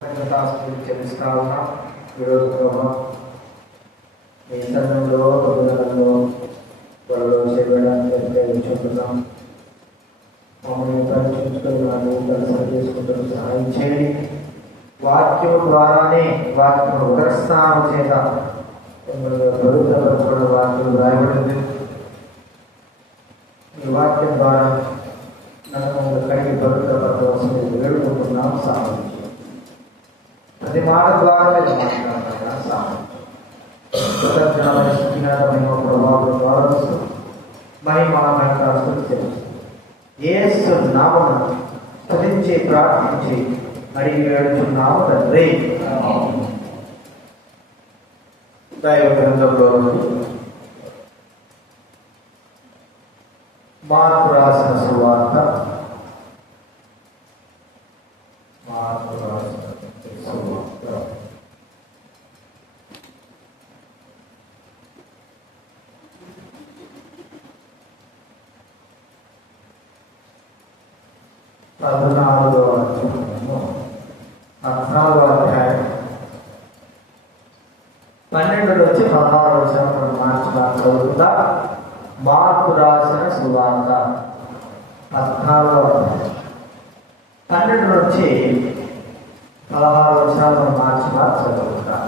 చెల్లిస్తా ఉన్నాం. ఈరోజు ప్రభావ ఈ సమయంలో తొమ్మిదలలో త్వరలో చేయడానికి ఉంచుకుంటున్నాం. మమ్మల్ని పరిచయించుకున్నాను, దర్శనం చేసుకుంటున్న సహాయం చేయండి. వాక్యం ద్వారానే వాక్యం ఉదరస్థానం చేత పవిత్రపరచబడిన వాక్యం రాయబడింది. ఈ వాక్యం ద్వారా నన్ను కలిగి పవిత్రపరచవలసింది వేడుకుంటున్నాం. సహాయం ప్రతి మాట ద్వారా మాట్లాడతారా ప్రభావం ద్వారా యేసు నామమున స్తుతించి ప్రార్థించి అడిగి వేడుచున్నాము తండ్రి. దైవ గ్రంథంలో మార్కు రాసిన సువార్త పద్నాలుగో అధ్యాయం 12 నుంచి 16 మార్చబడుతుందా. మార్కు రాసిన సువార్త 14 అధ్యాయం 12 నుంచి 16 మార్చబడుతుందా.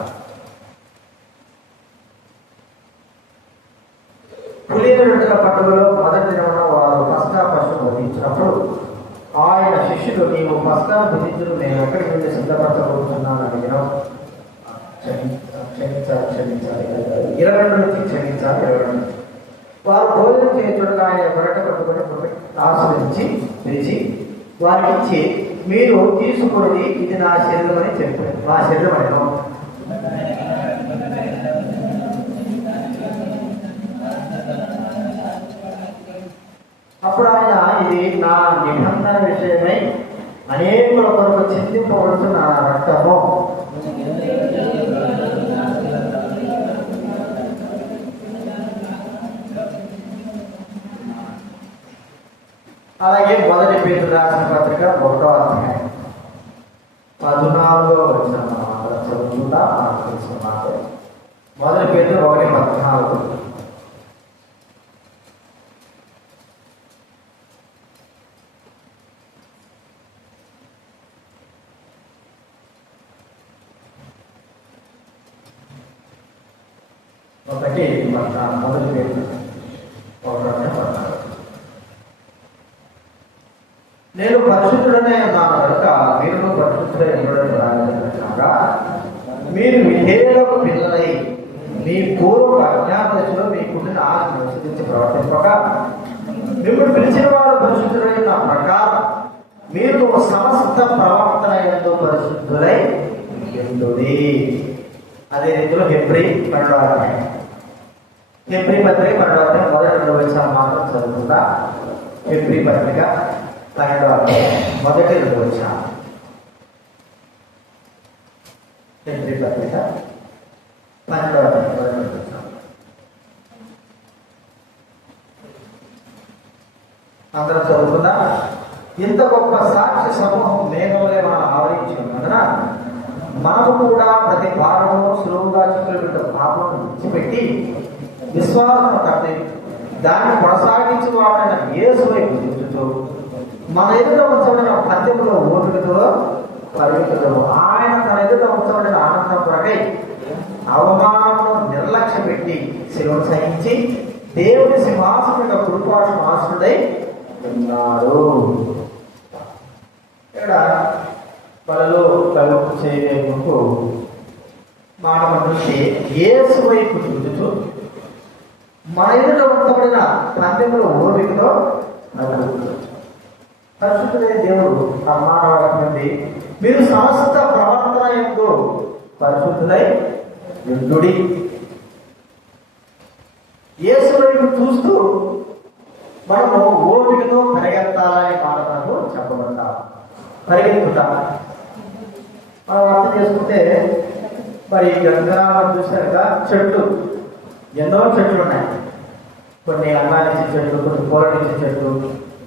పులియని రొట్టెల పండుగలో మొదటి దినమున వారు పస్కా పశువు వధించినప్పుడు ఆయన శిష్యుడు, నీవు పస్కా భుజించుడు నేను ఎక్కడికి వెళ్ళి సిద్ధపరచబోతున్నాను అడిగిన. క్షమించాలి 22 నుంచి క్షమించాలి 22. వారు భోజనం చేయించడానికి ఆయన బరట పట్టుకొని ఆస్వాదించి పిలిచి వారికి ఇచ్చి, మీరు తీసుకుని ఇది నా శరీరం అని చెప్పారు. నా శరీరం అడిగాం. అప్పుడు ఆయన, ఇది నా నిబంధన విషయమై అనేకుల కొరకు చిందింపబడుతున్న నా రక్తము. అలాగే మొదటి పేతురు రాసిన పత్రిక 1వ అధ్యాయం 14వ వచనం చదువుతుందా తెలుసుకున్నారు. మొదటి పేతురు 1:14. మొదటి పేతురు 1:14. నేను పరిశుద్ధుడనే ఉన్నాను కనుక మీరు పరిశుద్ధుడై ఉండడం రాగా మీరు విధేయులకు పిల్లలై మీ పూర్వ అజ్ఞాపదశలో మీ పుట్టిన ఆశను అనుసరించి ప్రవర్తింపక మిమ్మల్ని పిలిచిన వాడు పరిశుద్ధుడైన ప్రకారం మీరు సమస్త ప్రవర్తన యందు పరిశుద్ధులై ఉంటుంది. అదే రీతిలో హెబ్రీ 12వ అధ్యాయం హెబ్రీ పత్రిక 12వ అధ్యాయం మొదటి 2 వచనాలు మాత్రం చదువుతుందా. హెబ్రీ పత్రిక 12వ అధ్యాయం మొదటి 2 వచనాలు. హెబ్రీ పత్రిక 12వ అధ్యాయం మొదటి 2 వచనాలు. అందరం చదువుతుందా. ఇంత గొప్ప సాక్షి సమూహం మేఘంలో మనం ఆవరించి ఉన్నందున మనము కూడా ప్రతి భారము సులువుగా చిక్కులు పాపం విడిచిపెట్టి విశ్వాసం కట్టి దాన్ని కొనసాగించి వాడిన యేసు వైపు చూస్తూ మన ఎదుట ఉంచబడిన పద్యములో ఓపికతో పరిమితులు ఆయన తన ఎదుట ఉంచబడిన ఆనందం కొరకై అవమానమును నిర్లక్ష్య పెట్టి శిలువను సహించి దేవుని సింహాసనం యొక్క కుడిపార్శ్వ ఆశ్రుడై ఉన్నాడు. ఇక్కడ పనులు కలుపు చేయలేముకు మాట నుంచి యేసు వైపు చూస్తూ మన ఎదుట ఉంచబడిన పందెంలో ఓపికతో పరిశుద్ధులైన దేవుడు మానవాళి నుండి మీరు సమస్త ప్రవర్తన యందు పరిశుద్ధులై యుద్ధుడి. యేసు వైపు చూస్తూ మనము ఓపికతో పరిగెత్తాలనే మాట మనకు చెప్పబడతా. పరిగెత్తుతా మనం అర్థం చేసుకుంటే మరి గ్రామం చూసాక చెట్లు ఎన్నో చెట్లు ఉన్నాయి. కొన్ని అన్నాలిచ్చే చెట్లు, కొన్ని కూరనిచ్చే చెట్లు,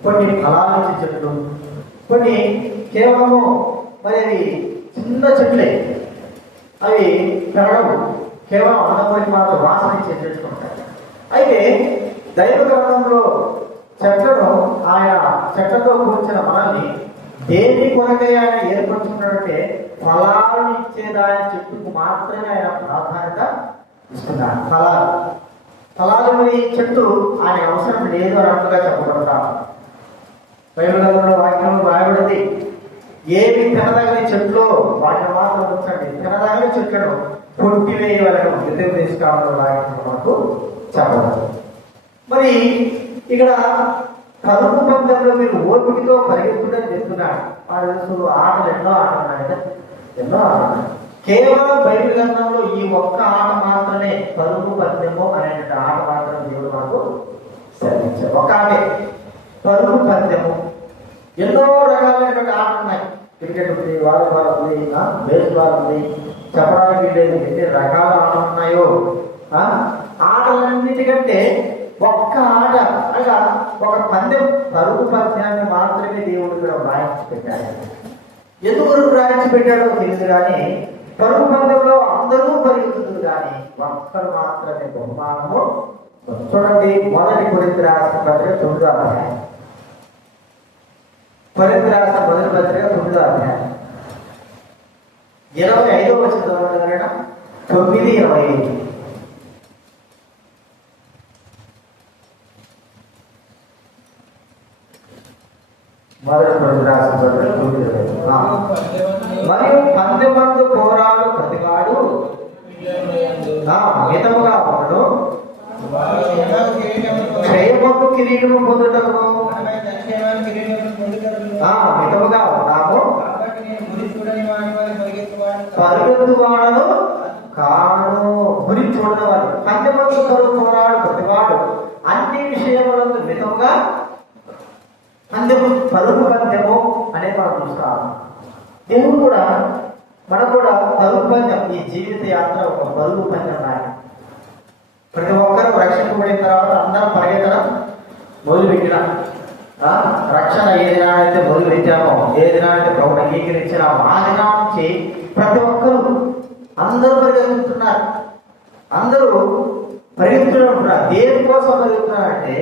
కొన్ని ఫలాలిచ్చే చెట్లు, కొన్ని కేవలము మరి చిన్న చెట్లే, అవి పెరగవు, కేవలం అన్నపూర్తి మాత్రం వాసన ఇచ్చే చెట్లు ఉంటాయి. అయితే దైవ గ్రంథంలో చెట్లను, ఆయన చెట్లతో కూర్చిన మనల్ని దేని కొరకై ఆయన ఏర్పరుచుకున్నాడంటే ఫలాలను ఇచ్చేదాని చెట్టుకు మాత్రమే ఆయన ప్రాధాన్యత ఇస్తున్నాడు. ఫలాలు మరి చెట్టు ఆయన అవసరం లేదు అన్నట్టుగా చెప్పబడతా. బైబిల్ గ్రంథంలో వాక్యం రాయబడింది, ఏమి తినదగని చెట్లు వాటిని మాత్రం ఉంచండి, తినదగని చెట్లను కొట్టివేయవలను నిర్దేశించుకోవడం మనకు చెప్పబడదు. మరి ఇక్కడ కరుపు పందెంలో మీరు ఓపికతో పరిగెత్తుడని చెప్తున్నాడు. వాడు తెలుసు ఆటలు ఎన్నో ఆటలు, ఎన్నో ఆటలు. కేవలం బైబిల్ గ్రంథంలో ఈ ఒక్క ఆట మాత్రమే పరుగు పందెము అనేటువంటి ఆట మాత్రం దేవుడు మనకు సెలవించారు. ఒక ఆటే పరుగు పందెము. ఎన్నో రకాలైనటువంటి ఆటలు ఉన్నాయి. క్రికెట్ ఉంది, వాలీబాల్ ఉంది, బేస్బాల్ ఉంది, చెప్పడానికి లేదు ఎన్ని రకాల ఆటలు ఉన్నాయో. ఆటలన్నిటికంటే ఒక్క ఆట అనగా ఒక పందెం, పరుగు పందెాన్ని మాత్రమే దేవుడు ఇక్కడ రాయించి పెట్టాడు. ఎందుకు రాయించి పెట్టాడో తెలియదు కానీ పరుగు పందెంలో అందరూ పరిగెత్తుతుంది కానీ ఒక్కరు మాత్రమే బహుమానము. చూడండి, మొదటి కొరింథీ రాసిన పత్రిక 9వ అధ్యాయం, కొరింథీ రాసిన మొదటి పత్రిక 9వ అధ్యాయం 25వ వచనం 9:25. మొదటి కొరింథీ రాసిన పత్రిక 9:25. మరియు పందెమందు పోరాడు ప్రతివాడు మితముగా ఉండడు, క్షయమకు కిరీటము పొందుటకు మితముగా ఉన్నాము, పరిగెత్తువాడను కాను, గురి చూడవాడు. పందెమందు పోరాడు ప్రతివాడు అన్ని విషయములందు మితముగా, పందెము పరుగు పందెము అనే మనం చూస్తాము. దేవుడు కూడా మనకు కూడా పరుగు పందెం, ఈ జీవిత యాత్ర ఒక పరుగు పందెం రాయి. ప్రతి ఒక్కరూ రక్షింపబడిన తర్వాత అందరం పరిగెత్తడం మొదలుపెట్టిన రక్షణ ఏ దినానైతే మొదలు పెట్టామో, ఏ దినానైతే ప్రభుత్వం అంగీకరించామో ఆ దినా నుంచి ప్రతి ఒక్కరూ అందరూ పరిగెత్తుతున్నారు. అందరూ పరిగెత్తుతున్నారు. దేని కోసం పరిగెత్తున్నారంటే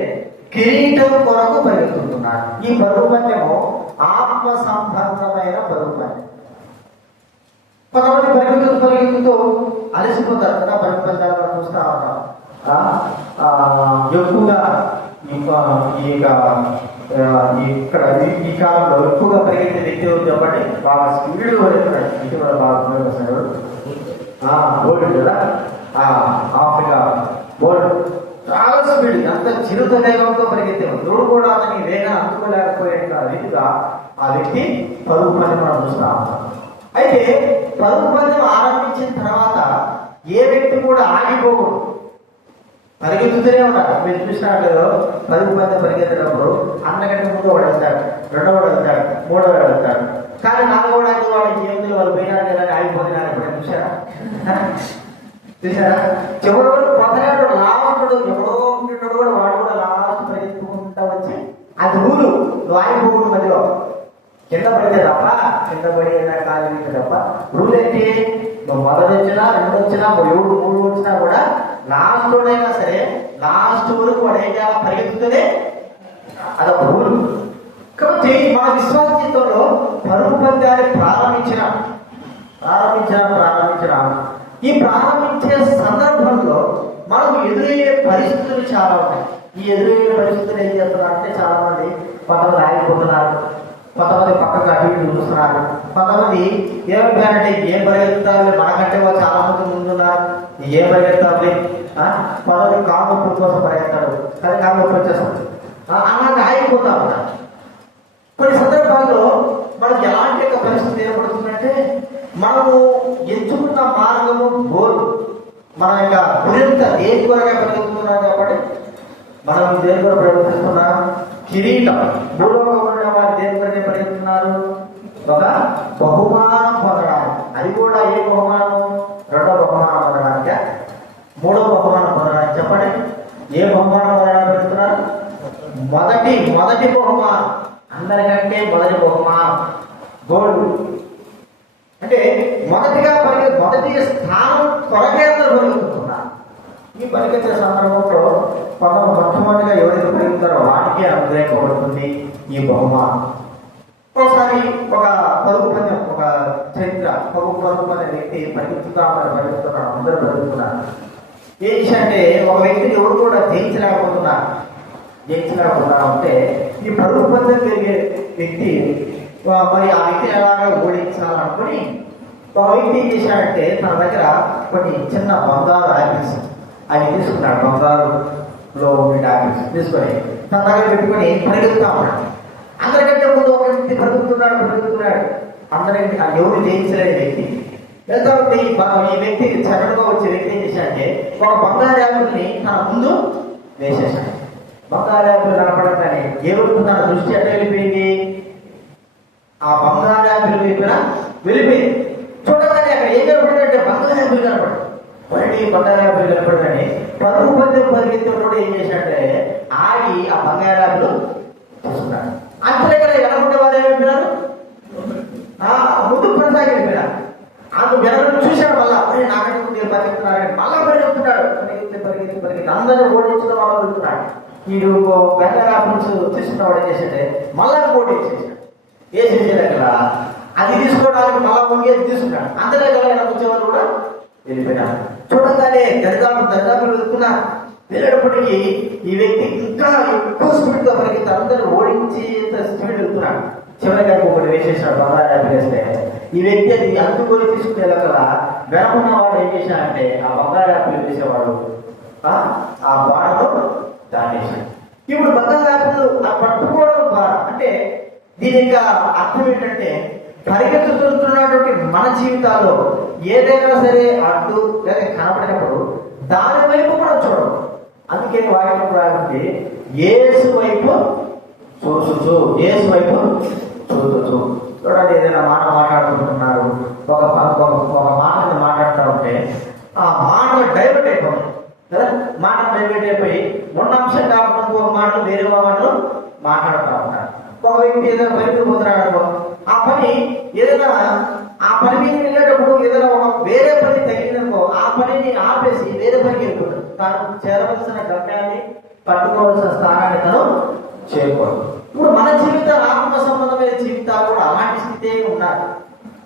కిరీటం కొరకు పరిగెత్తుతున్నారు. ఈ పరుగు పందెము ఆత్మ సంబంధమైన పరుగు పందెం. కొంతమంది పరిగెత్తుతూ అలసిపోతారు కదా, పరుగు పందాలు మనం చూస్తూ ఉంటాం. ఎక్కువగా ఇక్కడ ఈ కాలంలో ఎక్కువగా పరిగెత్తే వ్యక్తి చెప్పండి, బాగా స్పీడ్ పరిగెత్తాడు. ఇటీవల బాగా బోర్డు కదా, ఆఫ్రికా బోర్డు చాలా స్పీడ్, అంత చిరుత వేగంతో పరిగెత్తాము. దేవుడు కూడా అతని వేగం అందుకోలేకపోయే రీతిగా ఆ వ్యక్తి పరుగు పందెం మనం చూస్తా ఉంటాం. అయితే పరుగు పందెం ఆరంభించిన తర్వాత ఏ వ్యక్తి కూడా ఆగిపోకూడదు, పరిగెత్తుతూనే ఉంటాడు. మీరు చూసినట్టు పరుగు పందెం పరిగెత్తేటప్పుడు అన్నకంటే ముందు వాడు వెళ్తాడు, రెండో వాడు వెళ్తాడు, మూడో వాడు వెళ్తాడు. కానీ నాలుగో వాడు వాడు ఏమిటి వాళ్ళు పోయినాడు కదా ఆగిపోతున్నాడు. ఇప్పుడు చూసారా చివరి వరకు పొందగాడు లాస్టుడు ఎవడో ఉండేటోడు కూడా వాడు కూడా లాస్ట్ పరిగెత్తుకుంటా వచ్చి అది రూలు, నువ్వు ఆగిపోకూడదు మధ్యలో. కింద పడితే తప్ప, కింద పడి కాలు తప్ప. రూల్ ఏంటి, నువ్వు మొదటి వచ్చినా, రెండు వచ్చినా, 7, 3 వచ్చినా కూడా లాస్ట్ అయినా సరే లాస్ట్ వరకు వాడు ఏం చేయాలి, పరిగెత్తుతూనే. అదొక రూల్. కాబట్టి మన విశ్వాస జీవితంలో పరుగు పందాన్ని ప్రారంభించిన ఈ ప్రారంభించే సందర్భంలో మనకు ఎదురయ్యే పరిస్థితులు చాలా ఉన్నాయి. ఈ ఎదురయ్యే పరిస్థితులు ఏం చేస్తున్నారంటే చాలా మంది కొంతమంది ఆగిపోతున్నారు, కొంతమంది పక్కకు అటు ఇటు చూస్తున్నారు, కొంతమంది ఏమంటారంటే ఏం పరిగెత్తాలి, మనకంటే వాళ్ళు చాలా మంది ముందున్నారు, ఏం పరిగెత్తాలి, కొంతమంది కాలు నొప్పుల కోసం పరిగెత్తాడు, కానీ కాలు నొప్పి వచ్చేస్తుంది, అలాంటి ఆగిపోతా ఉన్నారు. కొన్ని సందర్భాల్లో మనకు ఎలాంటి యొక్క పరిస్థితి ఏర్పడుతుందంటే మనము ఎంచుకున్న మార్గము గోల్, మన యొక్క గురింత దేని కొరగా పరిగెత్తుతున్నాం కాబట్టి మనం దేని కొరకు పరిగెత్తుతున్నాం, కిరీటం. భూలోకంలో వారు దేని కొరకే పరిగెత్తున్నారు, ఒక బహుమానం పొందడానికి. అది కూడా ఏ బహుమానం, రెండో బహుమానం పొందడానికి, మూడో బహుమానం పొందడానికి. చెప్పండి, ఏ బహుమానం పొందడానికి పెడుతున్నారు? మొదటి బహుమానం, అందరికంటే మొదటి బహుమానం గోల్డ్. అంటే మొదటి స్థానం కొరకే అందరూ పరిగెత్తుతున్నారు. ఈ పరిగెత్తే సందర్భంలో మొట్టమొదటిగా ఎవరైతే పరిగెత్తారో వాటికే అనుగ్రహించబడుతుంది ఈ బహుమానం. ఒకసారి ఒక పరుగు పందెం, ఒక చరిత్ర, పరుగు అనే వ్యక్తి పరిగెత్తుతున్నాడు, అందరూ పరిగెత్తున్నారు. ఏం అంటే ఒక వ్యక్తిని ఎవరు కూడా జయించలేకపోతున్నా అంటే ఈ పరుగు పందెం జరిగే వ్యక్తి మరి ఆ వ్యక్తిని ఎలాగా ఓడించాలనుకుని ఒక వ్యక్తి ఏం చేశాడంటే తన దగ్గర కొన్ని చిన్న బంగారు ఆపిల్స్ అది తీసుకున్నాడు. బంగారులో ఉండే ఆపిల్స్ తీసుకొని తన దగ్గర పెట్టుకొని పరిగెత్తుతా ఉన్నాడు. అందరికంటే ముందు ఒక వ్యక్తి పరిగెత్తున్నాడు. అందరికీ ఎవరు జయించలేని వ్యక్తి వెళ్తా ఉంటే ఈ వ్యక్తి సడన్గా వచ్చే వ్యక్తి ఏం చేశాడంటే ఒక బంగారు యాపిల్ని తన ముందు వేసేసాడు. బంగారు యాపిల్ కనపడగానే ఎవరు తన దృష్టి ఎట్లా వెళ్ళిపోయింది? ఆ బంగారు యాపిల్ వైపున వెళ్ళిపోయింది. చూడగానే అక్కడ ఏం కనపడిందంటే బంగారు యాపిల్ కనపడదు. బంగారు యాపిల్ కనపడగానే పరుగు పందెం పరిగెత్తినప్పుడు ఏం చేశాడంటే ఆగి ఆ బంగారు యాపిల్ చూస్తున్నాడు. అంతే కదా ఎలాగుంటే వారు ఏమైపోయినారు? ముందు కొనసాగి వెళ్ళిపోయినారు. అందుకు వెనక చూశాడు. మళ్ళా నాకంటే ముందు పరిగెత్తున్నారు, మళ్ళా పరిగెత్తున్నాడు. పరిగెత్తి అందరినీ ఓడించడం వల్ల వెళ్తున్నాడు. వీడు బంగారు యాపిల్స్ తీసుకున్నవాడు ఏం చేశాడే మళ్ళా ఓడించేసాడు. వేసేసాడు అక్కడ. అది తీసుకోవడానికి మళ్ళా వంగేది తీసుకున్నాడు. అందరే కదా వెనక వచ్చేవాళ్ళు కూడా వెళ్ళిపోయినారు. చూడగానే దరిదాపులు వెళ్తున్నారు. వెళ్ళేటప్పటికీ ఈ వ్యక్తి ఇంకా ఎక్కువ స్పీడ్ గా పరిగెత్తి అందరూ ఓడించి స్పీడ్ వెళ్తున్నాడు. చివరిగా ఒకటి వేసేసాడు. బంగారు యాపిల్ వేస్తే ఈ వ్యక్తి అది అందుకొని తీసుకునే కదా వెనకున్న వాడు ఏం చేశాడంటే ఆ బంగారు యాపిల్ వేసేవాడు ఆ బాణతో దాటేశాడు. ఇప్పుడు బంగారు యాపిల్ పట్టుకోవడం ద్వారా అంటే దీని యొక్క అర్థం ఏంటంటే పరిగెత్తుతున్నటువంటి మన జీవితాల్లో ఏదైనా సరే అడ్డు లేదా కనపడినప్పుడు దాని వైపు కూడా చూడడం. అందుకే వాక్యం రాబట్టి యేసు వైపు చూసు, యేసు వైపు చూసు. చూడండి, ఏదైనా మాట మాట్లాడుకుంటున్నారు, ఒక మాటను మాట్లాడుతూ ఉంటే ఆ మాటలు డైవర్ట్ అయిపోతాయి కదా. మాట డైవర్ట్ అయిపోయి ఉన్న అంశం కాకుండా ఒక మాటలు వేరే మాటలు మాట్లాడుతూ ఉంటారు. ఒక వ్యక్తి ఏదైనా పనికి పోతున్నాడు, ఆ పని ఏదైనా ఆ పని మీద వెళ్ళేటప్పుడు ఏదైనా ఒక వేరే పని తగిలిందనుకో ఆ పనిని ఆపేసి వేరే పనికి వెళ్ళిపోతాడు. తాను చేరవలసిన గమ్యాన్ని పట్టుకోవాల్సిన స్థానాన్ని తను చేరుకోడు. ఇప్పుడు మన జీవితాలు ఆత్మ సంబంధమైన జీవితాలు కూడా అలాంటి స్థితే ఉన్నారు.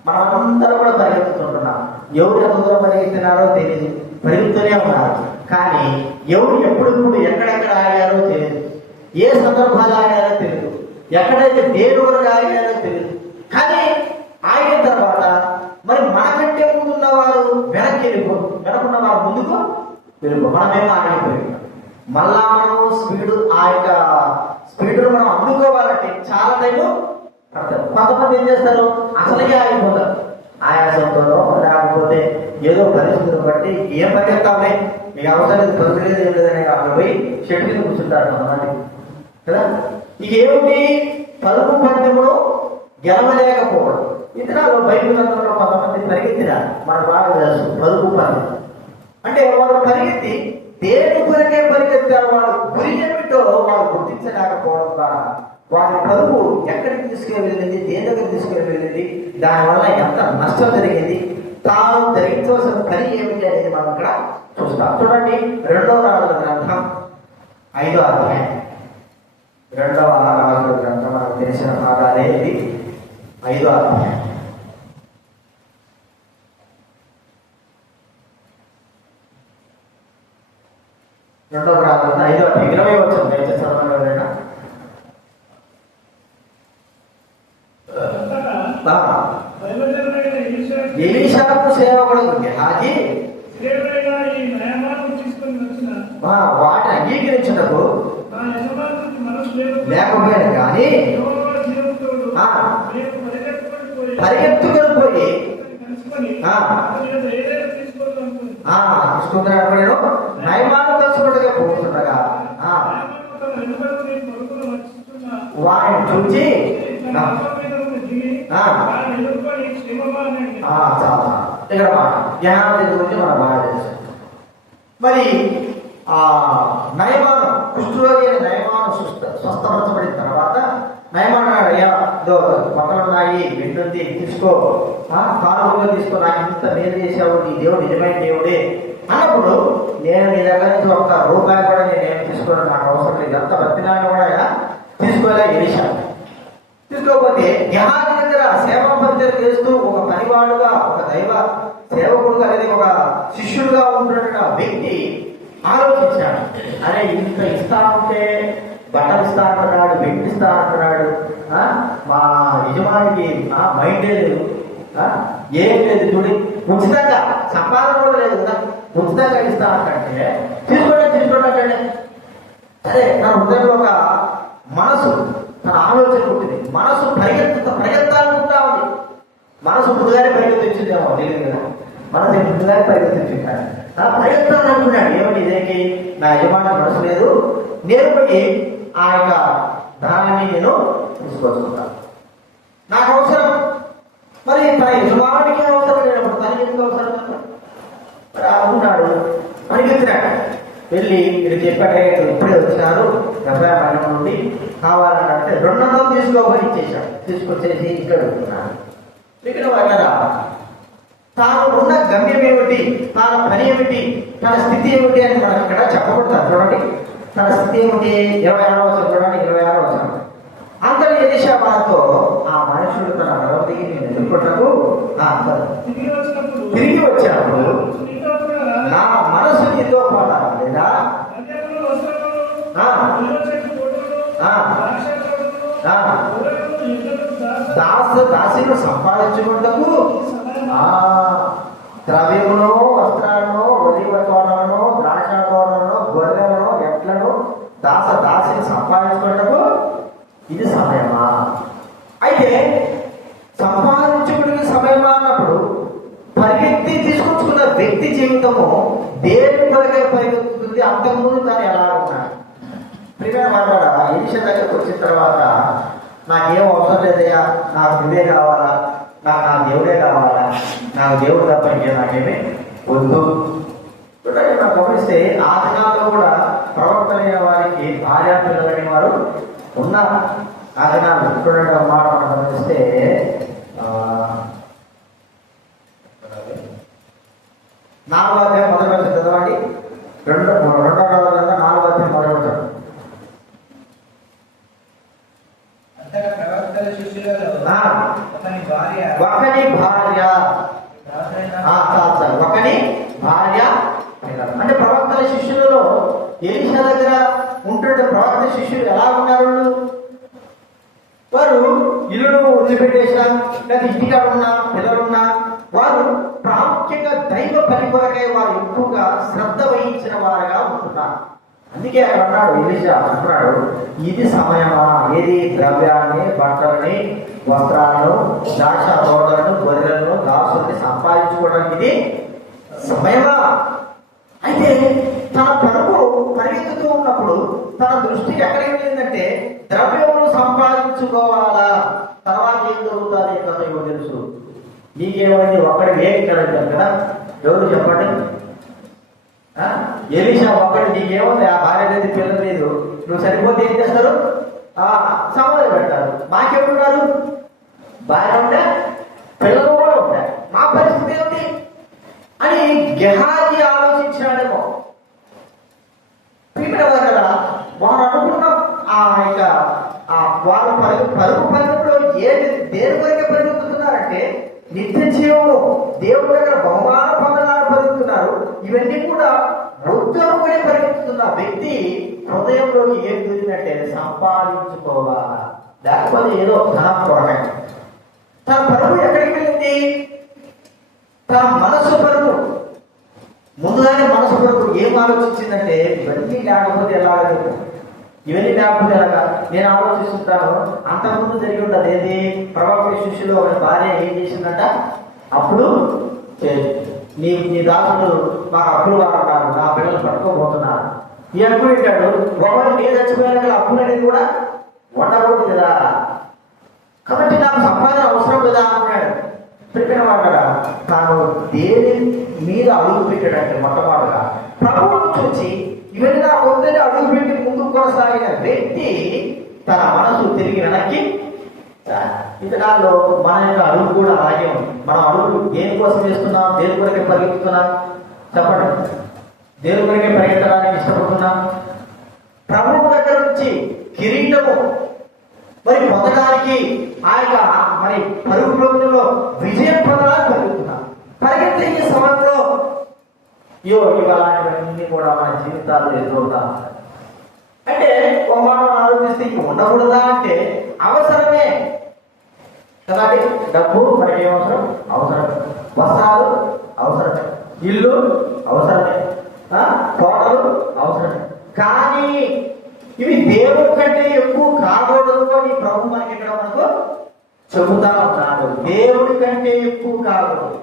మనమందరూ కూడా పరిగెత్తుతుంటున్నాం. ఎవరు ఎంత దూరం పరిగెత్తినారో తెలియదు, పరిగెత్తుతూనే ఉన్నారు. కానీ ఎవరు ఎప్పుడెప్పుడు ఎక్కడెక్కడ ఆగారో తెలియదు, ఏ సందర్భాలు ఆగారో తెలియదు, ఎక్కడైతే దేవుడు ఆగారో తెలియదు. కానీ ఆగిన తర్వాత మరి మనకంటే ముందున్న వారు వెనక్కి వెళ్ళిపోరు, వెనకున్న వారు ముందుకు వెళ్ళిపో. మనమేమో ఆగిపోయి మళ్ళా మనము ఆ యొక్క స్పీడ్ను మనం అందుకోవాలంటే చాలా టైము పడతారు. కొంతమంది ఏం చేస్తారు, అసలే ఆగిపోతారు. ఆయాసంతోనో లేకపోతే ఏదో పరిస్థితులను బట్టి ఏం పరిగెత్తామే మీకు అవసరం పరుగులేదు ఏం లేదని అక్కడ పోయి షెడ్ మీద కూర్చుంటారు కొంతమంది కదా. ఇక ఏమిటి పరుగు పందెమును గెలవలేకపోవడం. ఇతరాలు బైబిల్ గ్రంథంలో కొంతమంది పరిగెత్తినారు. మన బాగా తెలుసు పరుగు పందెం అంటే వారు పరిగెత్తి దేని కొరకే పరిగెత్తారు, వాడు గురి ఏమిటో వారు గుర్తించలేకపోవడం ద్వారా వారి పరుగు ఎక్కడికి తీసుకెళ్ళింది, దేని దగ్గర తీసుకెళ్ళింది, దానివల్ల ఎంత నష్టం జరిగింది, తాను జరిగించవలసిన పని ఏమిటి అనేది మనం ఇక్కడ చూస్తాం. చూడండి, 2వ రాజుల గ్రంథం 5వ అధ్యాయం. 2వ రాజుల గ్రంథం మనకు తెలిసిన భాగాలే ఇది. 5వ అధ్యాయం. 2వ రాజుల 5వ అధ్యాయం 20 వచ్చింది. దయచేసి ఎవరైనా ఎలీషాకు సేవకుడు గెహాజీ వాటిని అంగీకరించుటకు లేకపోయాను కానీ పరిగెత్తుకొని పోయి తీసుకుంటున్నాడు. నయమాను కలుసుకుంటగా పోతుండగా వారిని చూచి ఇక్కడ జ్ఞానం గురించి మనం బాగా తెలుసు. మరి నయమాను కుష్ఠరోగి అయిన నయమాను స్వస్థపరచబడిన తర్వాత నయమన్నాడు, అయ్యా ఇదో బట్టలు ఉన్నాయి, వెంటుంది తీసుకో, కానుకగా తీసుకో, నాకు ఇంత మేలు చేసావు, నీ దేవుడు నిజమైన దేవుడే అన్నప్పుడు నేను నీ దగ్గర నుంచి ఒక్క రూపాయి కూడా నేనేం తీసుకోవడం నాకు అవసరం లేదు, ఎంత బతినాన్ని కూడా తీసుకోలే ఎలిషా. తీసుకోకపోతే గెహాజీ దగ్గర సేవా పరిచయం చేస్తూ ఒక పనివాడుగా, ఒక దైవ సేవకుడుగా అనేది ఒక శిష్యుడుగా ఉంటున్న వ్యక్తి ఆలోచించాడు, అరే ఇంత ఇస్తా ఉంటే బట్టలు ఇస్తా అంటున్నాడు, వెండి ఇస్తా అంటున్నాడు, మా యజమానికి మైండే లేదు, ఏం లేదు, చూడి ఉచితంగా సంపాదన కూడా లేదు కదా, ఉచితంగా ఇస్తా అంటే తీసుకోవడం. సరే నా హృదయంలో ఒక మనసు, తన ఆలోచన ఉంటుంది, మనసు పరిగెత్తాలనుకుంటా ఉంది. మనసు ముందుగానే పరిగెత్తించిందేమో తెలియదు కదా, మనసు ముందుగానే పరిగెత్తించుంటాడు, పరిగెత్తాలనుకున్నాడు. ఏమిటి ఇదేంటి, నా యజమాని మనసు లేదు, నేను పోయి ఆ యొక్క ధనాన్ని నేను తీసుకొచ్చుకుంటాను, నాకు అవసరం. మరి తన యజమానికి అవసరం లేనప్పుడు తనకి ఎందుకు అవసరం? మరి అనుకున్నాడు, పరిగెత్తినాడు, వెళ్ళి మీరు చెప్పాడే ఇప్పుడే వచ్చినారు వ్యవసాయం నుండి, కావాలంటే 200 తీసుకోమని ఇచ్చేసాడు. తీసుకొచ్చేసి ఇంట్లో పెడుతున్నాడు. ఇక్కడ వాళ్ళ తాను ఉన్న గమ్యం ఏమిటి, తన పని ఏమిటి, తన స్థితి ఏమిటి అని మనకు ఇక్కడ చెప్పబడతారు. చూడండి తన స్థితి ఏమిటి, 26వ వచనం చూడండి, 26వ వచనం. అందరి ఎలీషా బాధతో ఆ మనుషుడు తన రథదిగి నేను ఎదుర్కొంటకు తిరిగి వచ్చినప్పుడు నా మనసు నీతో పోతాను లేదా దాసిను సంపాదించుకుంటకు ద్రవ్యమును, వస్త్రాలను, ఒలివ తోటలను, ద్రాక్ష తోటలను, గొర్రెలను, ఎట్లను, దాసిని సంపాదించుకుంటకు ఇది సమయమా? అయితే సంపాదించుకునే సమయమా అన్నప్పుడు పరిగెత్తి తీసుకొచ్చుకున్న వ్యక్తి జీవితము దేవుని కొరకే పరిగెత్తుతుంది. అంతకుముందు తను ఎలా ఉన్నాడు? ప్రియమైన మాట్లాడ ఎలిషా దగ్గరకు వచ్చిన తర్వాత నాకేం అవసరం లేదయ్యా, నాకు నువ్వే కావాలా, నాకు నా దేవుడే కావాలా, నాకు దేవుడు తప్ప ఇంకే నాకేమీ వద్దు. నాకు గమనిస్తే ఆ దినాల్లో కూడా ప్రవక్తలైన వారికి భార్య పిల్లలైన వారు ఉన్నారు. ఆ దినాలు చూడండి మాట మనం గమనిస్తే 4వ అధ్యాయం మొదటి వచనం చదవండి. 2వ అధ్యాయం 4వ అధ్యాయం మొదటి వచనం. ఒకని భార్య అంటే ప్రవక్తల శిష్యులలో ఎలీషా దగ్గర ఉంటుండే ప్రవక్త శిష్యులు ఎలా ఉన్నారు? వారు ఇల్లును వదిలిపెట్టేసా, లేదా ఇంటికాడ ఉన్నా, పిల్లలున్నా, వారు ప్రాముఖ్యంగా దైవ పని కొరకై వారు ఎక్కువగా శ్రద్ధ వహించిన వారుగా ఉంటున్నారు. అందుకే ఆయన అన్నాడు, ఎలీషా అంటున్నాడు, ఇది సమయమా? ఏది? ద్రవ్యాన్ని, బట్టలని, వస్త్రాలను, ద్రాక్ష తోటలను, గొర్రెలను, దాసుల్ని సంపాదించుకోవడానికి ఇది సమయమా? అయితే తన పరుపు పరిగెత్తుతూ ఉన్నప్పుడు తన దృష్టి ఎక్కడికి వెళ్ళిందంటే ద్రవ్యమును సంపాదించుకోవాలా, తర్వాత ఏం దొరుకుతుంది కదా ఇవ్వ తెలుసు. నీకేమైంది? ఒక్కడి వేగిస్తాడు కదా, ఎవరు చెప్పండి? ఎలీషా ఒక్కడి నీకేముంది? ఆ భార్య లేదు, పిల్లలు లేదు, నువ్వు సరిపోతే ఏం చేస్తారు? సమాధి పెడతారు. మాకెవరున్నారు? భార్య ఉంటే పిల్లలు కూడా ఉంటాయి, మా పరిస్థితి ఏమిటి అని గెహాజీ ఆలోచించాడేమో. కదా వారు అనుకున్నాం వారు పరుగు పరుగులో దేని వరకే పరిగెత్తుతున్నారంటే నిత్య జీవము, దేవుడి దగ్గర బహుమాన పొందడానికి పరిగెత్తున్నారు. ఇవన్నీ కూడా వృద్ధులపై పరిగెత్తుతున్న వ్యక్తి హృదయంలోకి ఏం దూరినట్టే సంపాదించుకోవాలా, లేకపోతే ఏదో ధనం కొరమే. తన పరుగు ఎక్కడికి వెళ్ళింది? తన మనసు పరుగు. ముందుగానే మనసు పరుగు ఏం ఆలోచించిందంటే ఇవన్నీ లేకపోతే ఎలాగ, ఇవన్నీ లేకపోతే ఎలాగా నేను ఆలోచిస్తుంటాను. అంతకుముందు జరిగి ఉంటుంది ఏది? ప్రవక్త శిష్యులు ఒక భార్య ఏం చేసిందంట, అప్పుడు నీ దాసుడు మాకు అప్పులు వాడుతున్నారు, నా పిల్లలు పట్టుకోబోతున్నారు. ఈ అప్పుడు ఏంటాడు, ఒకరు నేను చచ్చిపోయాక అప్పులు అనేది కూడా ఉండకూడదు కదా, కాబట్టి నాకు సంపాదన అవసరం కదా అన్నాడు. చెప్పిన మాట తాను దేని మీద అడుగు పెట్టాడంటే మొట్టమొదటిగా ప్రభువును చూసి ఇవన్నీ నాకు వద్దని అడుగు పెట్టి ముందుకు కొనసాగిన వ్యక్తి తన మనసు తిరిగి వెనక్కి. ఇంతకాలంలో మన యొక్క అడుగు కూడా అలాగే ఉంది. మనం అడుగులు దేనికోసం వేస్తున్నాం, దేని కొరకే పరిగెత్తుతున్నాం చెప్పండి. దేని కొరకే పరిగెత్తడానికి ఇష్టపడుతున్నాం. ప్రభువు దగ్గర నుంచి కిరీటము మరి పొందడానికి ఆ యొక్క మరి పరుగులో విజయం పొందడానికి పరిగెత్తున్నాం. పరిగెత్తే ఈ సమయంలో ఇవన్నీ కూడా మన జీవితాలు ఎదురవుతా అంటే ఒక మాట ఆలోచిస్తే ఇంక ఉండకూడదా అంటే అవసరమే కదండి. డబ్బు మనకి ఏమవసరం? అవసరమే. వస్త్రాలు అవసరమే. ఇల్లు అవసరమే. కోటలు అవసరమే. కానీ ఇవి దేవుడి కంటే ఎక్కువ కాకూడదు అని ప్రభు మనకి ఇక్కడ మనకు చెబుతా ఉన్నాడు. దేవుడి కంటే ఎక్కువ కాకూడదు.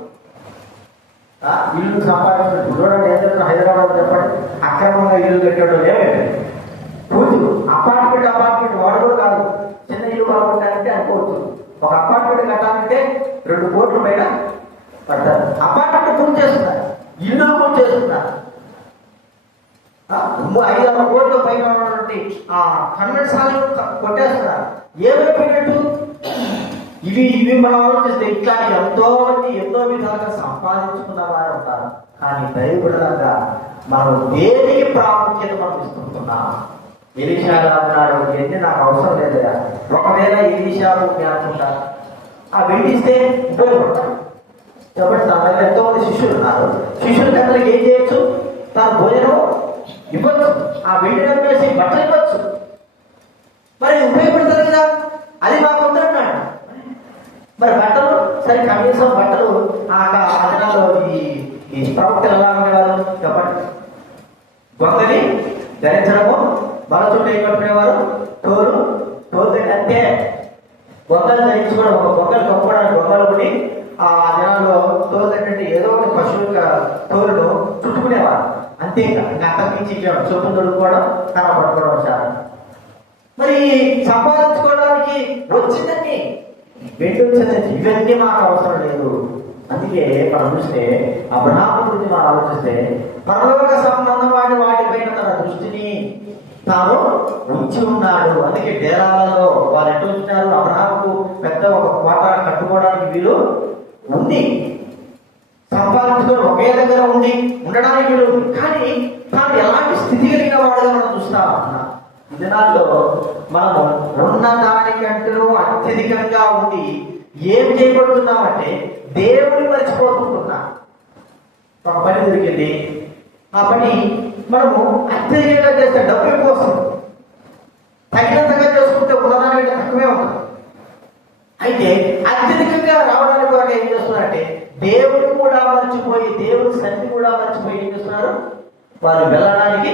ఇల్లు సంపాదించడం చూడండి. ఏదైనా హైదరాబాద్ చెప్పండి, అక్రమంగా ఇల్లు కట్టాడు పూజలు అపార్ట్మెంట్ వాడు కూడా కాదు. చిన్న ఇల్లు బాగుంటాయంటే అనుకోవచ్చు. ఒక అపార్ట్మెంట్ కట్టాలంటే 2 కోట్ల పైన పడతారు. అపార్ట్మెంట్ పూజ చేస్తున్నారు, ఇల్లు పూజ చేస్తున్నారు. 5-6 కోట్ల పైన ఉన్నటువంటి ఆ కన్వెంట్ హాల్ కొట్టేస్తున్నారు. ఏమైపోయినట్టు? ఇవి మనం ఆలోచిస్తే ఇట్లా ఎన్నో విధాలుగా సంపాదించుకున్న వారు ఉంటారు. కానీ దైవబిడ్డలాగా మనం దేనికి ప్రాముఖ్యత మనం ఇస్తున్నాం? ఎలీషా అన్నాడు, ఎన్ని నాకు అవసరం లేదా. ఒకవేళ ఎలీషా జ్ఞాపకుండా ఆ వెండిస్తే ఉపయోగపడతాడు చెప్పండి. తన దగ్గర ఎంతో మంది శిష్యులు ఉన్నారు. శిష్యులకి అందరికి ఏం చేయొచ్చు? తన భోజనం ఇవ్వచ్చు, ఆ వెండి వేసి బట్టలు ఇవ్వచ్చు. మరి ఉపయోగపడుతుంది కదా. అది మాకు వద్దన్నాడు. మరి బట్టలు సరే, కనీసం బట్టలు ఆ అదనాల్లో ఈ ప్రవక్తలు ఎలా ఉండేవారు చెప్పండి. గొంగని ధరించడము, మన చుట్టూ కట్టుకునేవారు, తోలు అంతే. గొంగలు ధరించుకోవడం, ఒక గొంగలు కప్పుకోవడానికి గొంగలు కూడా ఆ దినాల్లో తోలు ఏంటంటే ఏదో ఒక పశువుల తోలును చుట్టుకునేవారు. అంతేగా ఇంకా అంతకుమించి చొప్పును దొరుకుకోవడం, కన పట్టుకోవడం చాలా. మరి సంపాదించుకోవడానికి వచ్చిందని వెంటనే ఇవన్నీ మాకు అవసరం లేదు. అందుకే మనం చూస్తే అబ్రహాము గురించి మనం ఆలోచిస్తే పరలోక సంబంధమైన వాటిపైన తన దృష్టిని తాను ఉంచి ఉన్నాడు. అందుకే డేరాలలో వాళ్ళు ఎటు వచ్చినారు, అబ్రహాముకు పెద్ద ఒక కోట కట్టుకోవడానికి వీలు ఉంది, సంపాదించుకొని ఒకే దగ్గర ఉండడానికి వీలు ఉంది. కానీ తాను ఎలాంటి స్థితి కలిగిన వాడుగా మనం చూస్తామన్నా ఈ దినాల్లో మనము ఉన్న దానికంటే అత్యధికంగా ఉండి ఏం చేయబడుతున్నామంటే దేవుని మర్చిపోతున్నాం. ఒక పని దొరికింది, ఆ పని మనము అత్యధికంగా చేస్తే డబ్బు కోసం తగినంతగా చేసుకుంటే ఉన్నదానికంటే తక్కువే ఉంటుంది. అయితే అత్యధికంగా రావడానికి కూడా ఏం చేస్తున్నారంటే దేవుని కూడా మర్చిపోయి, దేవుని సన్నిధి కూడా మర్చిపోయి ఏం చేస్తున్నారు? వారు వెళ్ళడానికి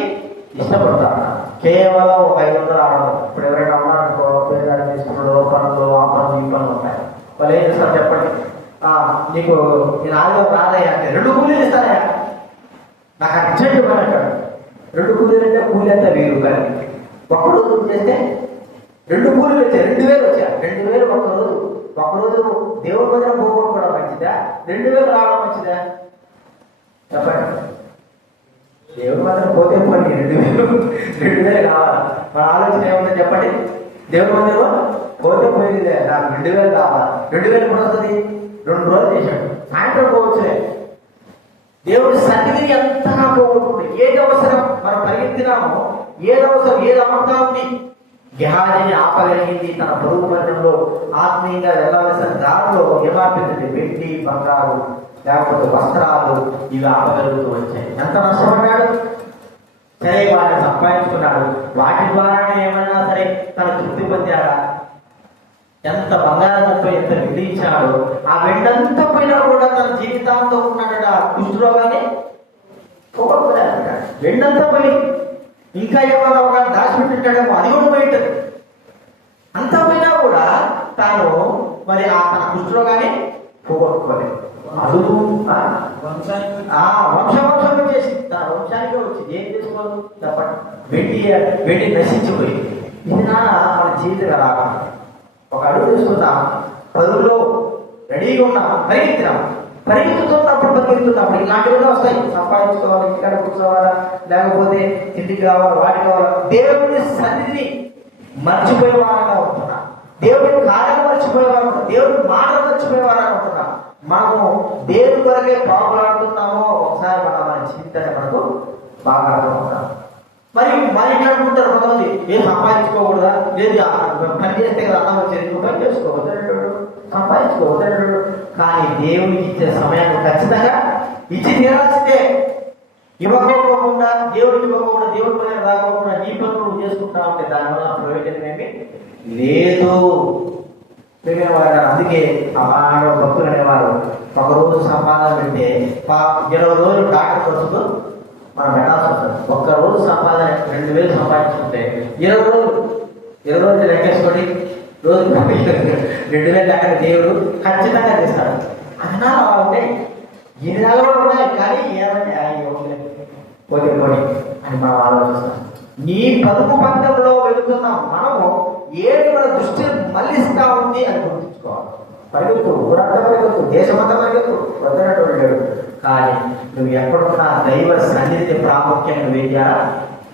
ఇష్టపడతారు. కేవలం ఒక 500 రావడం. ఇప్పుడు ఎవరైనా ఉన్నారనుకో, పేరు తీసుకున్నాడు, పనులు ఆ పనులు ఈ పనులు ఉంటాయి. వాళ్ళు ఏం చేస్తారు చెప్పండి? నీకు నేను ఆదివారం రాదయ్యా అంటే 2 కూలీలు ఇస్తానయ్యా, నాకు అర్జెంట్ పని అంటాడు. 2 కూలీలు అంటే కూలీ అంతా 1000 రూపాయలు. ఒక రోజు చేస్తే 2 కూలీలు వచ్చాయి, 2000 వచ్చాయి. 2000 ఒకరోజు దేవుడి మందిరం పోగొట్టుకోవడం మంచిదా, 2000 రావడం మంచిదా చెప్పండి? దేవుడి మందిరం పోతే పోండి, 2000 కావాలి. మన ఆలోచన ఏముందో చెప్పండి? దేవుడి మందిరం పోతే పోయింది, నాకు 2000 కావాలి. 2000 కూడా వస్తుంది. 2 రోజులు చేశాడు, సాయంత్రం పోవచ్చులే. దేవుడి సన్నిధిని ఎంతగా పోగొట్టుకుంటే ఏది అవసరం మనం పరిగెత్తినామో, ఏది అవసరం, ఏది అమర్తా ఉంది. గెహాజీని ఆపగలిగింది. తన పొరుగు మందిరంలో ఆత్మీయంగా వెళ్ళవలసిన దారిలో ఏమాపింది? వెండి, బంగారు, లేకపోతే వస్త్రాలు, ఇవి ఆపగలుగుతూ వచ్చాయి. ఎంత నష్టపడ్డాడు? సరే వాటిని సంపాదించుకున్నాడు, వాటి ద్వారానే ఏమన్నా సరే తన తృప్తి పొందాడా? ఎంత బంగారం పోయి ఎంత విధించాడో, ఆ వెండంతా పోయినా కూడా తన జీవితాంతో ఉన్నాడు. ఆ కుష్ఠరోగాన్ని పోగొట్టుకున్నాడు. వెండంతా పోయి ఇంకా ఏమన్నా ఒక దాచిపెట్టింటాడేమో, అది కూడా పోయింటది. అంతా పోయినా కూడా తాను మరి ఆ తన కుష్ఠరోగాన్ని పోగొట్టుకోలేదు. అదుపు వంశం చేసి తన వంశానికే వచ్చింది. ఏం చేసుకోవాలి చెప్పండి? వెండి నశించిపోయింది. ఇది మన జీవితం రాగా ఒక అడుగు తీసుకుందాం, పదుల్లో రెడీగా ఉన్నాం, పరిగెత్తుతున్నప్పుడు ఇలాంటివి వస్తాయి. సంపాదించుకోవాలి, ఇక్కడ కూర్చోవాలా, లేకపోతే ఇంటికి కావాలి, వాటి కావాలి. దేవుని సన్నిధిని మర్చిపోయేవారంగా ఉంటున్నా, దేవుడి కార్యాలు మర్చిపోయేవారు, దేవుడి మాటలు మర్చిపోయేవారంగా ఉంటున్నా. మనము దేవుడి కొరకే పాపులాడుతున్నామో ఒకసారి మన జీవితాన్ని మనకు బాగా అర్థమవుతాం. మరి అనుకుంటారు కొంతమంది, ఏం సంపాదించుకోకూడదా, లేదు పని చేస్తే కదా అన్నం వచ్చేది, పని చేసుకోవద్దు, సంపాదించుకోవద్దు. కానీ దేవుడికి ఇచ్చే సమయాన్ని ఖచ్చితంగా ఇచ్చి తీరాల్సిందే. ఇవ్వకోకుండా దేవుడికి ఇవ్వకుండా దేవుడి పని రాకోకుండా నీ పనులు నువ్వు చేసుకుంటా ఉంటే దానివల్ల ప్రయోజనం ఏమి లేదు. అందుకే ఆడ భక్తులు అనేవారు ఒక రోజు సంపాదన పెడితే 20 రోజులు డాక్టర్ ఖర్చుకు మనం పెట్టాల్సి వస్తుంది. ఒక్క రోజు సంపాదన 2000 సంపాదించుకుంటే 20 రోజులు లెక్కేసుకొని రోజు 2000 లెక్క దేవుడు ఖచ్చితంగా చేస్తాడు. అన్నాలు అలా ఉంటాయి, ఈ నెలలు కూడా ఉన్నాయి. కానీ ఏమంటే పోతే పోయి అని మనం ఆలోచిస్తాం. నీ పదుపు పంతంలో వెళుతున్నాం మనము, ఏది మన దృష్టి మళ్ళిస్తా ఉంది అని గుర్తించుకోవాలి. పరిగెత్తు, ఊరంతా పరిగెత్తు, దేశమంతా పరిగెత్తు, వద్దనటువంటి లేడు. కానీ నువ్వు ఎక్కడున్నా దైవ సన్నిధిని ప్రాముఖ్యంగా వేయాలా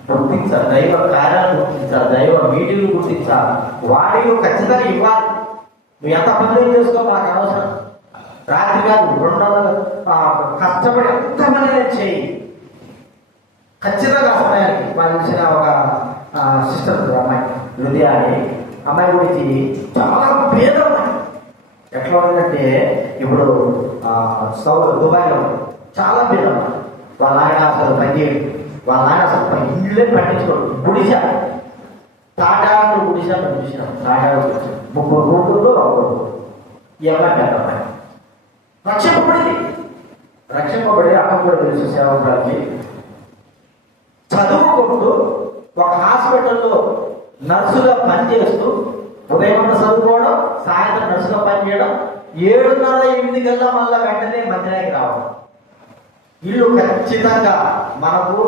గుర్తించాలి, దైవ కార్యాలు గుర్తించాలి, దైవ మీటింగ్లు గుర్తించాలి, వాటిని ఖచ్చితంగా ఇవ్వాలి. నువ్వు ఎంత పనులు చేసుకో నాకు అవసరం. రాత్రి కాదు 200 కష్టపడి ఎంత పని చేయి, ఖచ్చితంగా సమయానికి. వాళ్ళు ఇచ్చిన ఒక సిస్టర్ అమ్మాయి హృదయాన్ని, అమ్మాయి గురించి చాలా పేద ఎట్లా ఉందంటే ఇప్పుడు దుబాయ్లో చాలా పేద. వాళ్ళ ఆయన అసలు పనిచేయడు, వాళ్ళ ఆయన అసలు ఇళ్ళే పట్టించుకోడు. గుడిస, తాటాకు గుడిస చూసినాం, తాటాకు గుడిస 30 రూపాయలు ఈ అమ్మాయి పెద్ద అమ్మాయి రక్షింపబడి అమ్మ కూడా తెలుసు సేవకురాలకి చదువుకుంటూ ఒక హాస్పిటల్లో నర్సుగా పనిచేస్తూ ఉదయం చదువుకోవడం, సాయంత్రం నర్సుగా పనిచేయడం, 7:30-8 కల్లా మళ్ళీ వెంటనే మందిరానికి రావడం. ఇల్లు ఖచ్చితంగా మనకు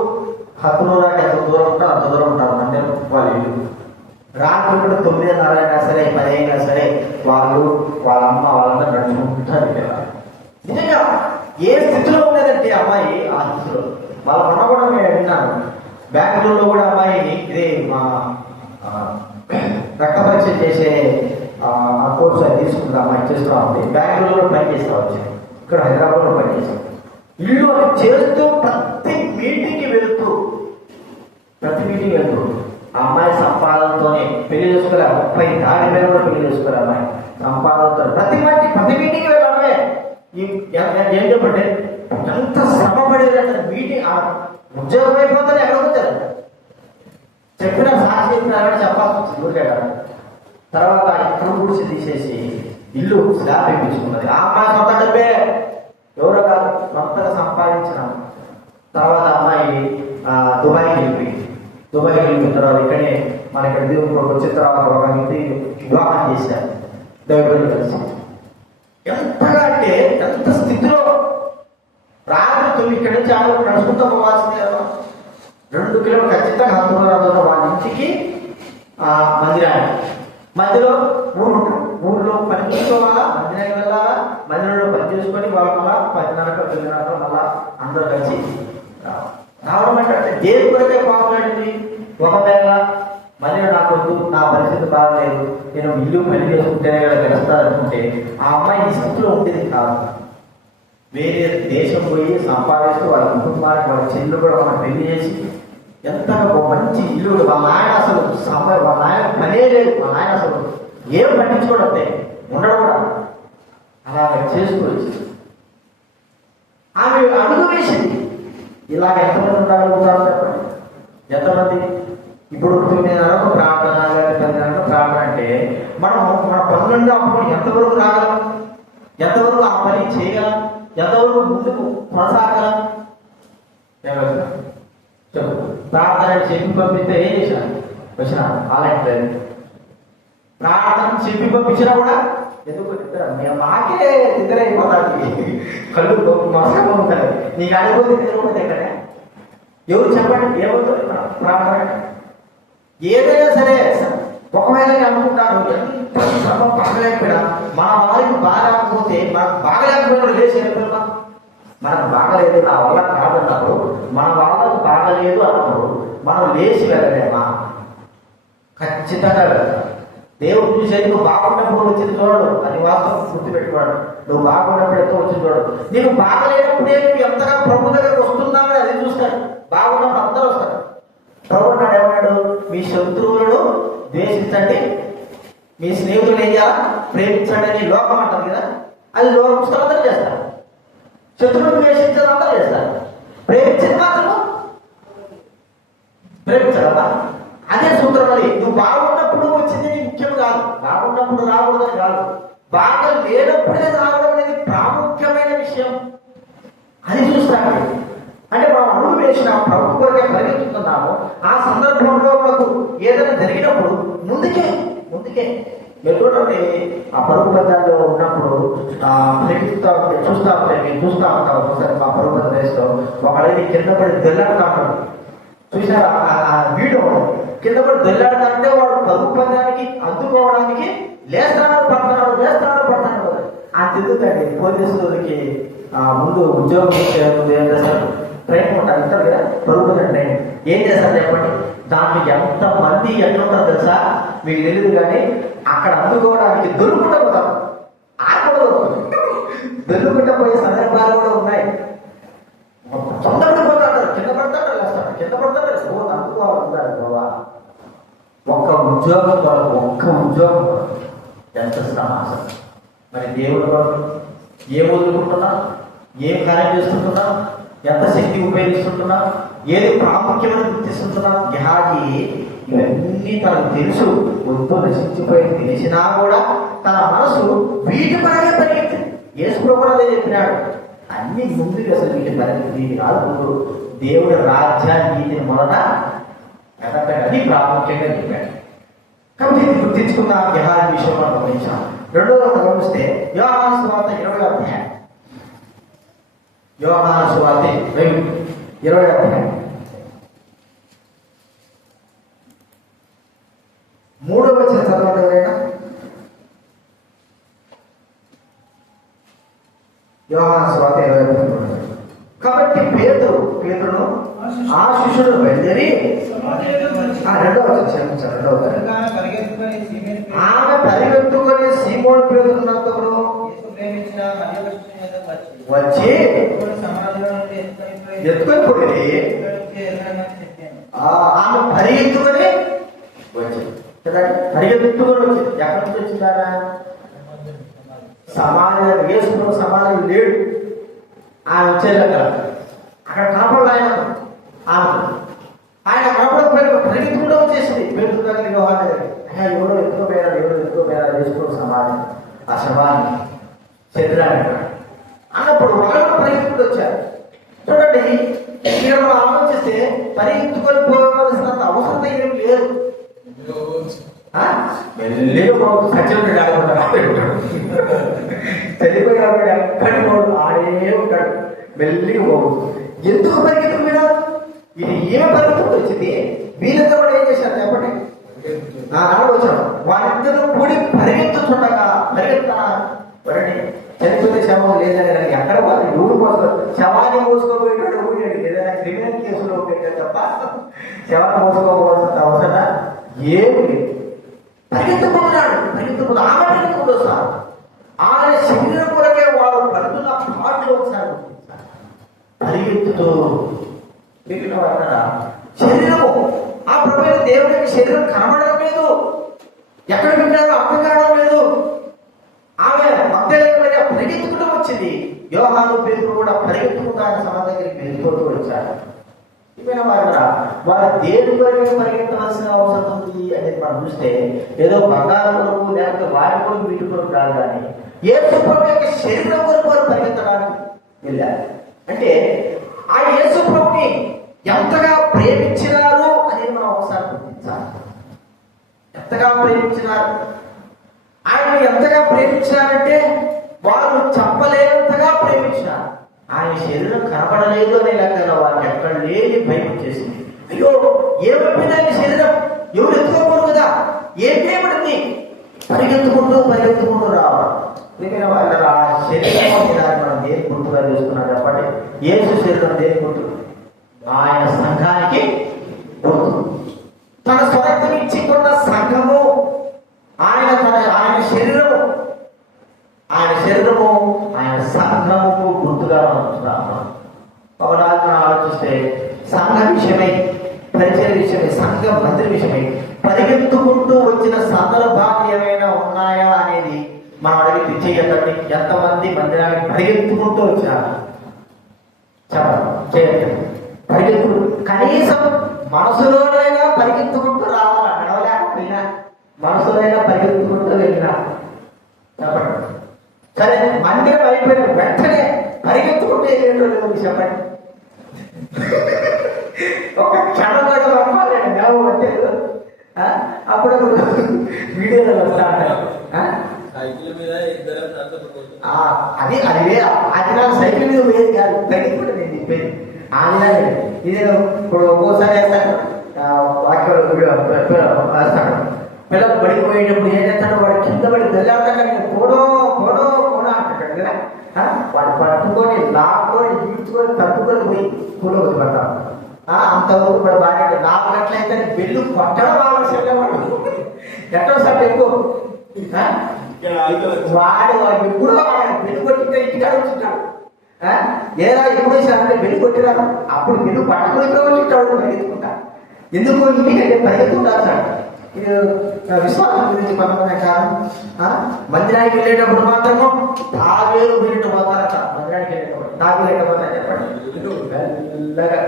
హక్కురాకి ఎంత దూరం ఉంటారో అంత దూరం ఉంటారు మందిరం వాళ్ళ ఇల్లు. రాత్రి కూడా 9:30 అయినా సరే 10 అయినా సరే వాళ్ళు వాళ్ళ అమ్మ వాళ్ళందరూ నడుచుకుంటారు. నిజంగా ఏ స్థితిలో ఉండేదంటే అమ్మాయి ఆ స్థితిలో వాళ్ళ మొన్న కూడా నేను విన్నాను. బెంగళూరులో కూడా అమ్మాయిని ఇదే మా రక్త పరీక్ష చేసే ఆ కోర్సు అది తీసుకుంటా అమ్మాయి చేస్తూ ఉంది. బెంగళూరులో పని చేస్తూ వచ్చింది, ఇక్కడ హైదరాబాద్లో పని చేస్తాం. ఇల్లు అది చేస్తూ ప్రతి మీటింగ్కి వెళ్తూ ఆ అమ్మాయి సంపాదనతోనే పెళ్లి చేసుకోలే. 30 దాటి మీద కూడా పెళ్లి చేసుకోలే అమ్మాయి సంపాదనతో. ప్రతి మీటింగ్కి వెళ్ళామే. ఏం చెప్పండి, ఎంత శ్రమ పడేదంటే మీటింగ్ ఉద్యోగం అయిపోతుంది. ఎక్కడ వచ్చారు చెప్పిన సాక్షి చెప్పినారని చెప్పాల్సి వచ్చింది ఊరికే కదా. తర్వాత ఇప్పుడు గుడిసి తీసేసి ఇల్లు స్లాబ్ వేయించుకున్నది. ఆ అమ్మాయి సొంత డబ్బే, ఎవరో కాదు, సొంతగా సంపాదించిన. తర్వాత అమ్మాయి దుబాయ్కి వెళ్ళిపోయిన తర్వాత ఇక్కడే మన ఇక్కడ దేవుడు వచ్చిన తర్వాత ఒక వ్యక్తి వివాహం చేశారు దేవుడు కలిసి. ఎంతగా అంటే ఎంత స్థితిలో రాత్రి 9 ఇక్కడ నుంచి ఆడవాళ్ళు నడుచుకుంటూ పోవాల్సిందే. 2 కిలోమీటర్లు ఖచ్చితంగా హక్కురాజున్న వాళ్ళ ఇంటికి మందిరానికి మధ్యలో ఊళ్ళో పని చేసుకోవాలా, మందిరానికి వెళ్ళాలా, మందిరంలో పని చేసుకొని వాళ్ళ మళ్ళా 10:30 మళ్ళా అందరూ కలిసి రావడం అంటే దేని కొరకే బాగుపడింది. ఒకవేళ మళ్ళీ నాకు వద్దు, నా పరిస్థితి బాగలేదు, నేను ఇల్లు పెళ్లి చేసుకుంటేనే కదా గెలుస్తాననుకుంటే ఆ అమ్మాయి ఈ స్థితిలో ఉండేది కాదు. వేరే దేశం పోయి సంపాదిస్తూ వాళ్ళ కుటుంబానికి వాళ్ళ చెల్లు కూడా మనం పెళ్లి చేసి ఎంతగా మంచి ఇల్లు. వాళ్ళ ఆయన అసలు వాళ్ళ ఆయన పనే లేదు, వాళ్ళ ఆయన అసలు ఏం పట్టించుకోవడం అంతే ఉండడం కూడా అలాగ చేసుకోవచ్చు. ఆమె అడుగు వేసింది. ఇలాగ ఎంతమంది ఉండగలుగుతారు చెప్పండి, ఎంతమంది? ఇప్పుడు 9:30 ప్రార్థన, 10 ప్రార్థన అంటే మనం మన పనులుండి అప్పుడు ఎంతవరకు రాగలం, ఎంతవరకు ఆ పని చేయగలం, ఎంతవరకు ముందుకు కొనసాగలం? చెప్పు. ప్రార్థన చెప్పి పంపిస్తే ఏం చేశాను వచ్చిన అలాంటి ప్రార్థన చెప్పి పంపించినా కూడా ఎందుకు మాకే నిద్ర అయిపోతాడు, కళ్ళు మసగా ఉంటాయి. నీకు అడిగిపోతే నిద్ర ఉంటుంది ఎక్కడ? ఎవరు చెప్పండి ఏమవుతుంది ప్రార్థన? ఏదైనా సరే ఒకవేళ అనుకుంటాను ఎంత శ్రమ పడలేకపోయినా మన వారికి బాగాలేకపోతే మనకు బాగలేకపోయినా లేచి మనకు బాగలేదు నా వల్ల కాదన్నప్పుడు, మన వాళ్ళకు బాగలేదు అన్నప్పుడు మనం లేచి వెళ్ళలేమా? ఖచ్చితంగా వెళ్తాడు. దేవుడు చూసేది నువ్వు బాగున్నప్పుడు వచ్చింది చూడడు, అది వాస్తవం గుర్తుపెట్టుకోడు. నువ్వు బాగున్నప్పుడు ఎంతో వచ్చింది చూడడు. నీకు బాగలేనప్పుడే నువ్వు ఎంతగా ప్రభు దగ్గరకు వస్తున్నావని అది చూస్తాడు. బాగున్నప్పుడు అందరూ వస్తారు. ప్రభు నాడు ఏమన్నాడు? మీ శత్రువులను ద్వేషించండి, మీ స్నేహితులు ఏం చేయాలా? ప్రేమించండి అని లోకం అంటారు కదా. అది లోకం అందరూ చేస్తారు. శత్రువులు ద్వేషించేది అందరూ చేస్తారు. ప్రేమించేది మాత్రం ప్రేమించడమ్మా. అదే సూత్రం. అది నువ్వు బాగున్నప్పుడు వచ్చింది ముఖ్యం కాదు, బాగున్నప్పుడు రాకూడదని కాదు, బాగా లేనప్పుడే రావడం అనేది ప్రాముఖ్యమైన విషయం. అది చూస్తాను. అంటే మనం అడుగు వేసిన ప్రభు కొరకే పరిగెత్తుతున్నాము. ఆ సందర్భంలో మనకు ఏదైనా జరిగినప్పుడు ముందుకే మీరు చూడండి. ఆ పరుగు బజార్లో ఉన్నప్పుడు చూస్తా ఉంటాం. ఒకసారి మా పరుగు బజార్ వేస్తూ ఒకళ్ళని కింద పడి దెల్లాడుతా ఉంటాడు. చూసారా ఆ వీడియో? కింద పడి దొల్లాడుతా అంటే వాడు పరుగు పందానికి అందుకోవడానికి లేస్తాడు పడతాడు. అంతెందుకండి పోలీసులకి ముందు ఉద్యోగం ముందు ఏం చేస్తారు? ట్రైన్ ఉంటారు ఇస్తారు కదా, పరుగు ట్రైన్. ఏం చేస్తారు చెప్పండి? దానికి ఎంత మంది ఎట్లుంటారో తెలుసా? మీకు తెలియదు. కానీ అక్కడ అందుకోవడానికి దొరుకుకుంటూ పోతాం. ఆకూడదు, దొరుకుకుంటూ పోయే సందర్భాలు కూడా ఉన్నాయి. తొందరగా పోతాడు, కింద పడతాడు, లేస్తాడు, కింద పడతాడు, అందుకోవాలంటాడు. బాబా ఒక్క ఉద్యోగం ఎంత సమాసం. మరి దేవుడు ఏం వదులుకుంటున్నా, ఏం కార్యం చేస్తుంటున్నా, ఎంత శక్తి ఉపయోగిస్తుంటున్నా, ఏది ప్రాముఖ్యమని గుర్తిస్తుంటున్నా? గిహాజీ ఇవన్నీ తనకు తెలుసు. వద్దు నశించిపోయి తెలిసినా కూడా తన మనసు వీటి పరంగా పరిగెత్తింది. యేసు కూడా అదే చెప్పినాడు. అన్ని ముందుకు అసలు వీటి పరిగెత్తి రాదు. దేవుడి రాజ్య నీతిని మొదట అది ప్రాముఖ్యంగా చెప్పాడు. కాబట్టి ఇది గుర్తించుకున్న గిహాజీ విషయం మనం గమనించాం. రెండోది మనం గమనిస్తే యోహాను సువార్త 20వ అధ్యాయం. యోహాను సువార్త 20వ అధ్యాయం 3వ వచనం చదవండి ఎవరైనా. యోహాను సువార్త 20వ అధ్యాయం. కాబట్టి పేతురును ఆ శిష్యుడు బయలుదేరి ఆమె పరిగెత్తుకొని సీమోను పేతురునొద్దకు వచ్చి ఎత్తుకొని పోయి ఆమె పరిగెత్తుకొని వచ్చింది. పరిగెత్తుకొని వచ్చింది. ఎక్కడి నుంచి వచ్చిందారా? సమాజం వేసుకున్న సమాజం లేడు. ఆయన వచ్చేది అక్కడ కనపడదు. ఆయన కనపడకపోయిన పరిగెత్తుకుంటూ వచ్చేసింది. పేతురు దగ్గరికి, యోహాను దగ్గరికి. ఎవరో ఎత్తుకోపోయారా వేసుకోవడం సమాజం ఆ శవాన్ని శరీరాన్ని అన్నప్పుడు వాళ్ళు పరిగెత్తుకుంటూ వచ్చారు. చూడండి, ఇక్కడ మనం ఆలోచిస్తే పరిగెత్తుకొని పోవలసినంత అవసరం ఏం లేదు. సచివుడు చనిపోయినాడు, ఎక్కడికి పోడు, ఆడే ఉంటాడు, మెల్లిగా పోదు. ఎందుకు పరిగెత్తుకున్నాడు? ఇది ఏం పరిగెత్తుకు వచ్చింది? వీళ్ళంతా కూడా ఏం చేశారు చెప్పండి? నాడు వచ్చాడు. వాళ్ళిద్దరూ కూడి పరిగెత్తుతుండగా చనిపోతే శవం లేదని ఎక్కడ వాళ్ళు ఊరు కోసం శవాన్ని మోసుకోబోయేటట్టు ఊరేడు. ఏదైనా క్రిమినల్ కేసులో పెట్టారు తప్ప శవాన్ని మోసుకోకపోవాల్సిన అవసరం ఏమి లేదు. పరిగెత్తుకున్నాడు. ఆమె పరిగెత్తుకుంటూ వస్తారు. ఆయన శరీరం కొరకే వాడు పడుతున్న పాటలు ఒకసారి పరిగెత్తుతూ శరీరము ఆ ప్రభుత్వ దేవుడికి శరీరం కనబడడం లేదు. ఎక్కడ పెట్టారో అర్థం కావడం లేదు. ఆమె మగ్దలేనే పరిగెత్తుకుంటూ వచ్చింది. యోహాను పేతురు కూడా పరిగెత్తుకుంటూ ఆయన సభ దగ్గరికి వెళ్ళిపోతూ వచ్చారు. ఇవైనా వారు దేని కొరకు పరిగెత్తవలసిన అవసరం ఉంది అనేది మనం చూస్తే ఏదో బంగారం కొరకు లేకపోతే వారి కొరకు వీటి కొరకు కాదు. కానీ యేసు ప్రభు యొక్క శరీరం కొరకు వారు పరిగెత్తడానికి వెళ్ళారు. అంటే ఆ యేసు ప్రభుని ఎంతగా ప్రేమించినారు అనేది మనం ఒకసారి గుర్తించాలి. ఎంతగా ప్రేమించినారు, ఆయన ఎంతగా ప్రేమించినారంటే వారు చెప్పలేనంతగా ప్రేమించినారు. ఆయన శరీరం కనబడలేదు అనే లెక్కన వారికి ఎక్కడ లేని భయం వచ్చేసింది. అయ్యో ఏమైపోయింది ఆయన శరీరం, ఎవరు ఎత్తుకోకూడదు కదా, ఏం చేయబడింది? పరిగెత్తుకుంటూ రావాలి. ఆ శరీరం మనం దేని గుర్తుగా చూసుకున్నాం చెప్పండి? యేసు శరీరం దేని గుర్తు? ఆయన సంఘానికి గుర్తు. తన స్వరక్తం అప్పగించుకున్న సంఘము, ఆయన శరీరము, ఆయన సంఘముకు గుర్తుగా ఉంచుతాము. పౌరాలను ఆలోచిస్తే సంఘ విషయమై, పరిచయ విషయమై, సంఘ మందిర విషయమై పరిగెత్తుకుంటూ వచ్చిన సందర్భాలు ఏమైనా ఉన్నాయా అనేది మనం అడిగి చెయ్యండి. ఎంతమంది మందిరానికి పరిగెత్తుకుంటూ వచ్చినారు చేయండి. పరిగెత్తు కనీసం మనసులోనైనా పరిగెత్తుకుంటూ రావాలా, నడవలేకపోయినా మనసులోనైనా పరిగెత్తుకుంటూ వెళ్ళినా చెప్పండి. సరే, మందిరం అయిపోయిన వెంటనే పరిగెత్తుకుంటూ వెళ్ళేటోళ్ళు చెప్పండి. ఒక క్షణం కూడా పంపాలండి నవ్వు. అప్పుడప్పుడు వీడియోలో వస్తా ఉంటారు. అది నాకు సైకిల్ మీద వేది కాదు, తగ్గిపోతే నేను చెప్పేది ఆదిలాగే. ఇదే ఇప్పుడు ఒక్కోసారి వేస్తాను వాక్యాలు వేస్తాడు. పిల్లలు పడిపోయేటప్పుడు ఏం చేస్తాడు, వాడు కింద పడి దెల్లాడతాడు, పోడో పోడో పోడో అంటాడు కదా. వాడు పట్టుకొని లాక్కొని ఈడ్చుకొని తట్టుకొని పోయి స్కూల్లో వదిలిపెడతాడు. అంతవరకు కూడా బాగా 4 గంటలైతే బెల్లు కొట్టడం ఆలోచన వాడు ఎట్టో సార్ ఎక్కువ వాడు ఎప్పుడో బెల్లు కొట్టితే ఇంటికి అడుగుతున్నాడు. ఏదా ఎప్పుడు అంటే బెల్లు కొట్టినాడు, అప్పుడు బెల్లు పట్టుకొని వచ్చి పరిగెత్తుకుంటా. ఎందుకు ఇంటికంటే పరిగెత్తుంటారు సార్. ఇది విశ్వాసం గురించి కొంతమంది కాదు. మందిరానికి వెళ్ళేటప్పుడు మాత్రము తావేలు వెళ్ళిన పోతారట. మందిరానికి వెళ్ళేటప్పుడు తావేలు పోతారు చెప్పండి.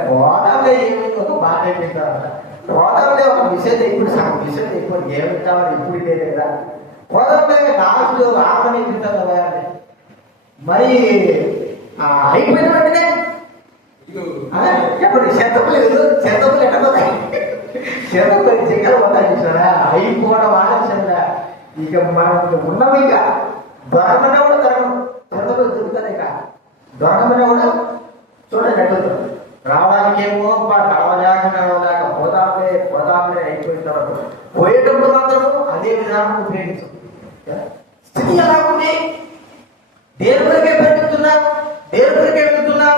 గోదావరి ఏమైంది, ఒక బాధ అయిపోయింటారట. గోదావరి ఒక విషయం ఇప్పుడు విషయం ఎక్కువ ఏమిటామని ఇప్పుడు లేదు కదా. గోదావరి నాలుగు ఆమని తింటారు మరి అయిపోయిన వెంటనే చెప్పండి. చెత్తపులు ఎట్లా పోతాయి, చెత్తపులు చెక్కలు పోతాయి చూసారా, అయిపోవడం ఆలోచన. ఇక మనం ఉన్నాం, ఇక దొరకమన్నా కూడా దొరకము. చెత్తపులు దొరుకుతుంది, ఇక దొరకమన్నా కూడా చూడండి అడుగుతాం. రావడానికేమో నడవలేక పోదాంలే అయిపోయిన తర్వాత పోయేటప్పుడు మాత్రం అదే విధానం ఉపయోగించు. స్థితి ఎలా ఉంది? దేవుడికే పెరుగుతున్నా, దేవుడికే వెళ్తున్నా.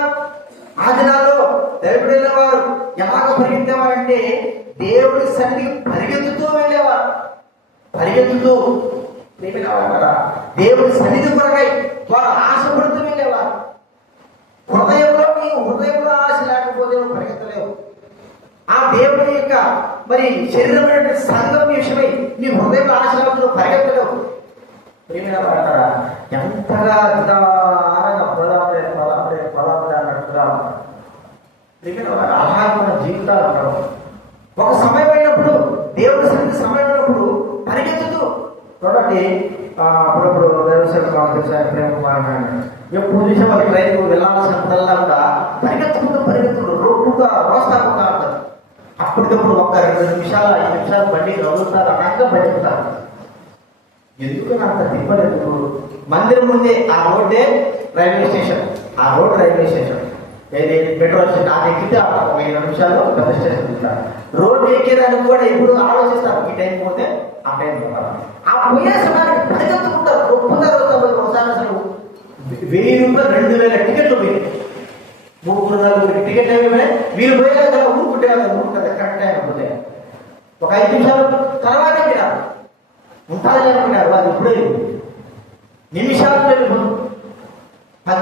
ఆ దినాల్లో దేవుడైన వారు ఎలాగ పరిగెత్తేవారంటే దేవుడి సన్నిధికి పరిగెత్తుతూ వెళ్ళేవారు. పరిగెత్తుతూ దేవుడి సన్నిధి కొరకై వారు ఆశపడుతూ వెళ్ళేవారు. హృదయంలో ఆశ లేకపోతే పరిగెత్తలేవు. ఆ దేవుడి యొక్క మరి శరీరమైన సంఘం విషయమై నీ హృదయంలో ఆశ లేకపోతే పరిగెత్తలేవు. ఎంతగా పొలాపడే అన్నట్టుగా ఆహారమైన జీవితాలు ఉండవు. ఒక సమయం అయినప్పుడు దేవుడి సన్నిధి సమయం అయినప్పుడు పరిగెత్తుతూ చూడండి. అప్పుడప్పుడు వ్యవసాయ ప్రేమ ఎప్పుడు చూసే వాళ్ళ ట్రైన్కు వెళ్ళాల్సినంతల్లా కూడా పరిగెత్తుకుంటూ రోడ్డుగా రోస్తాకుండా ఉంటుంది. అప్పటికప్పుడు 1-2 నిమిషాలు 5 నిమిషాలు బండికి వదులుతారు, అక్కడ బయటకుతారు. ఎందుకు అంత తిప్పలేదు? మందిరం ముందే ఆ రోడ్డే రైల్వే స్టేషన్, ఆ రోడ్ రైల్వే స్టేషన్. ఏది మెట్రో స్టేషన్ అది ఎక్కితే 5 నిమిషాలు పెద్ద స్టేషన్ ఉంటారు. రోడ్డు ఎక్కేదానికి కూడా ఎప్పుడు ఆలోచిస్తారు, ఈ టైం పోతే ఆ టైం పోతారు. ఆ పోయే సమయానికి పరిగెత్తుకుంటారు, ఒప్పుతారు. ఒకసారి అసలు 1000 రూపాయలు 2000 టికెట్లు పోయి 3-4 టికెట్ ఏమైనా మీరు పోయే కదా ఊరుకుంటే ఊరుకుంటే కరెక్ట్ టైం పోతే ఒక 5 నిమిషాలు తర్వాత ఉంటుంది అనుకున్నారు. వాళ్ళు ఇప్పుడే నిమిషాలు 10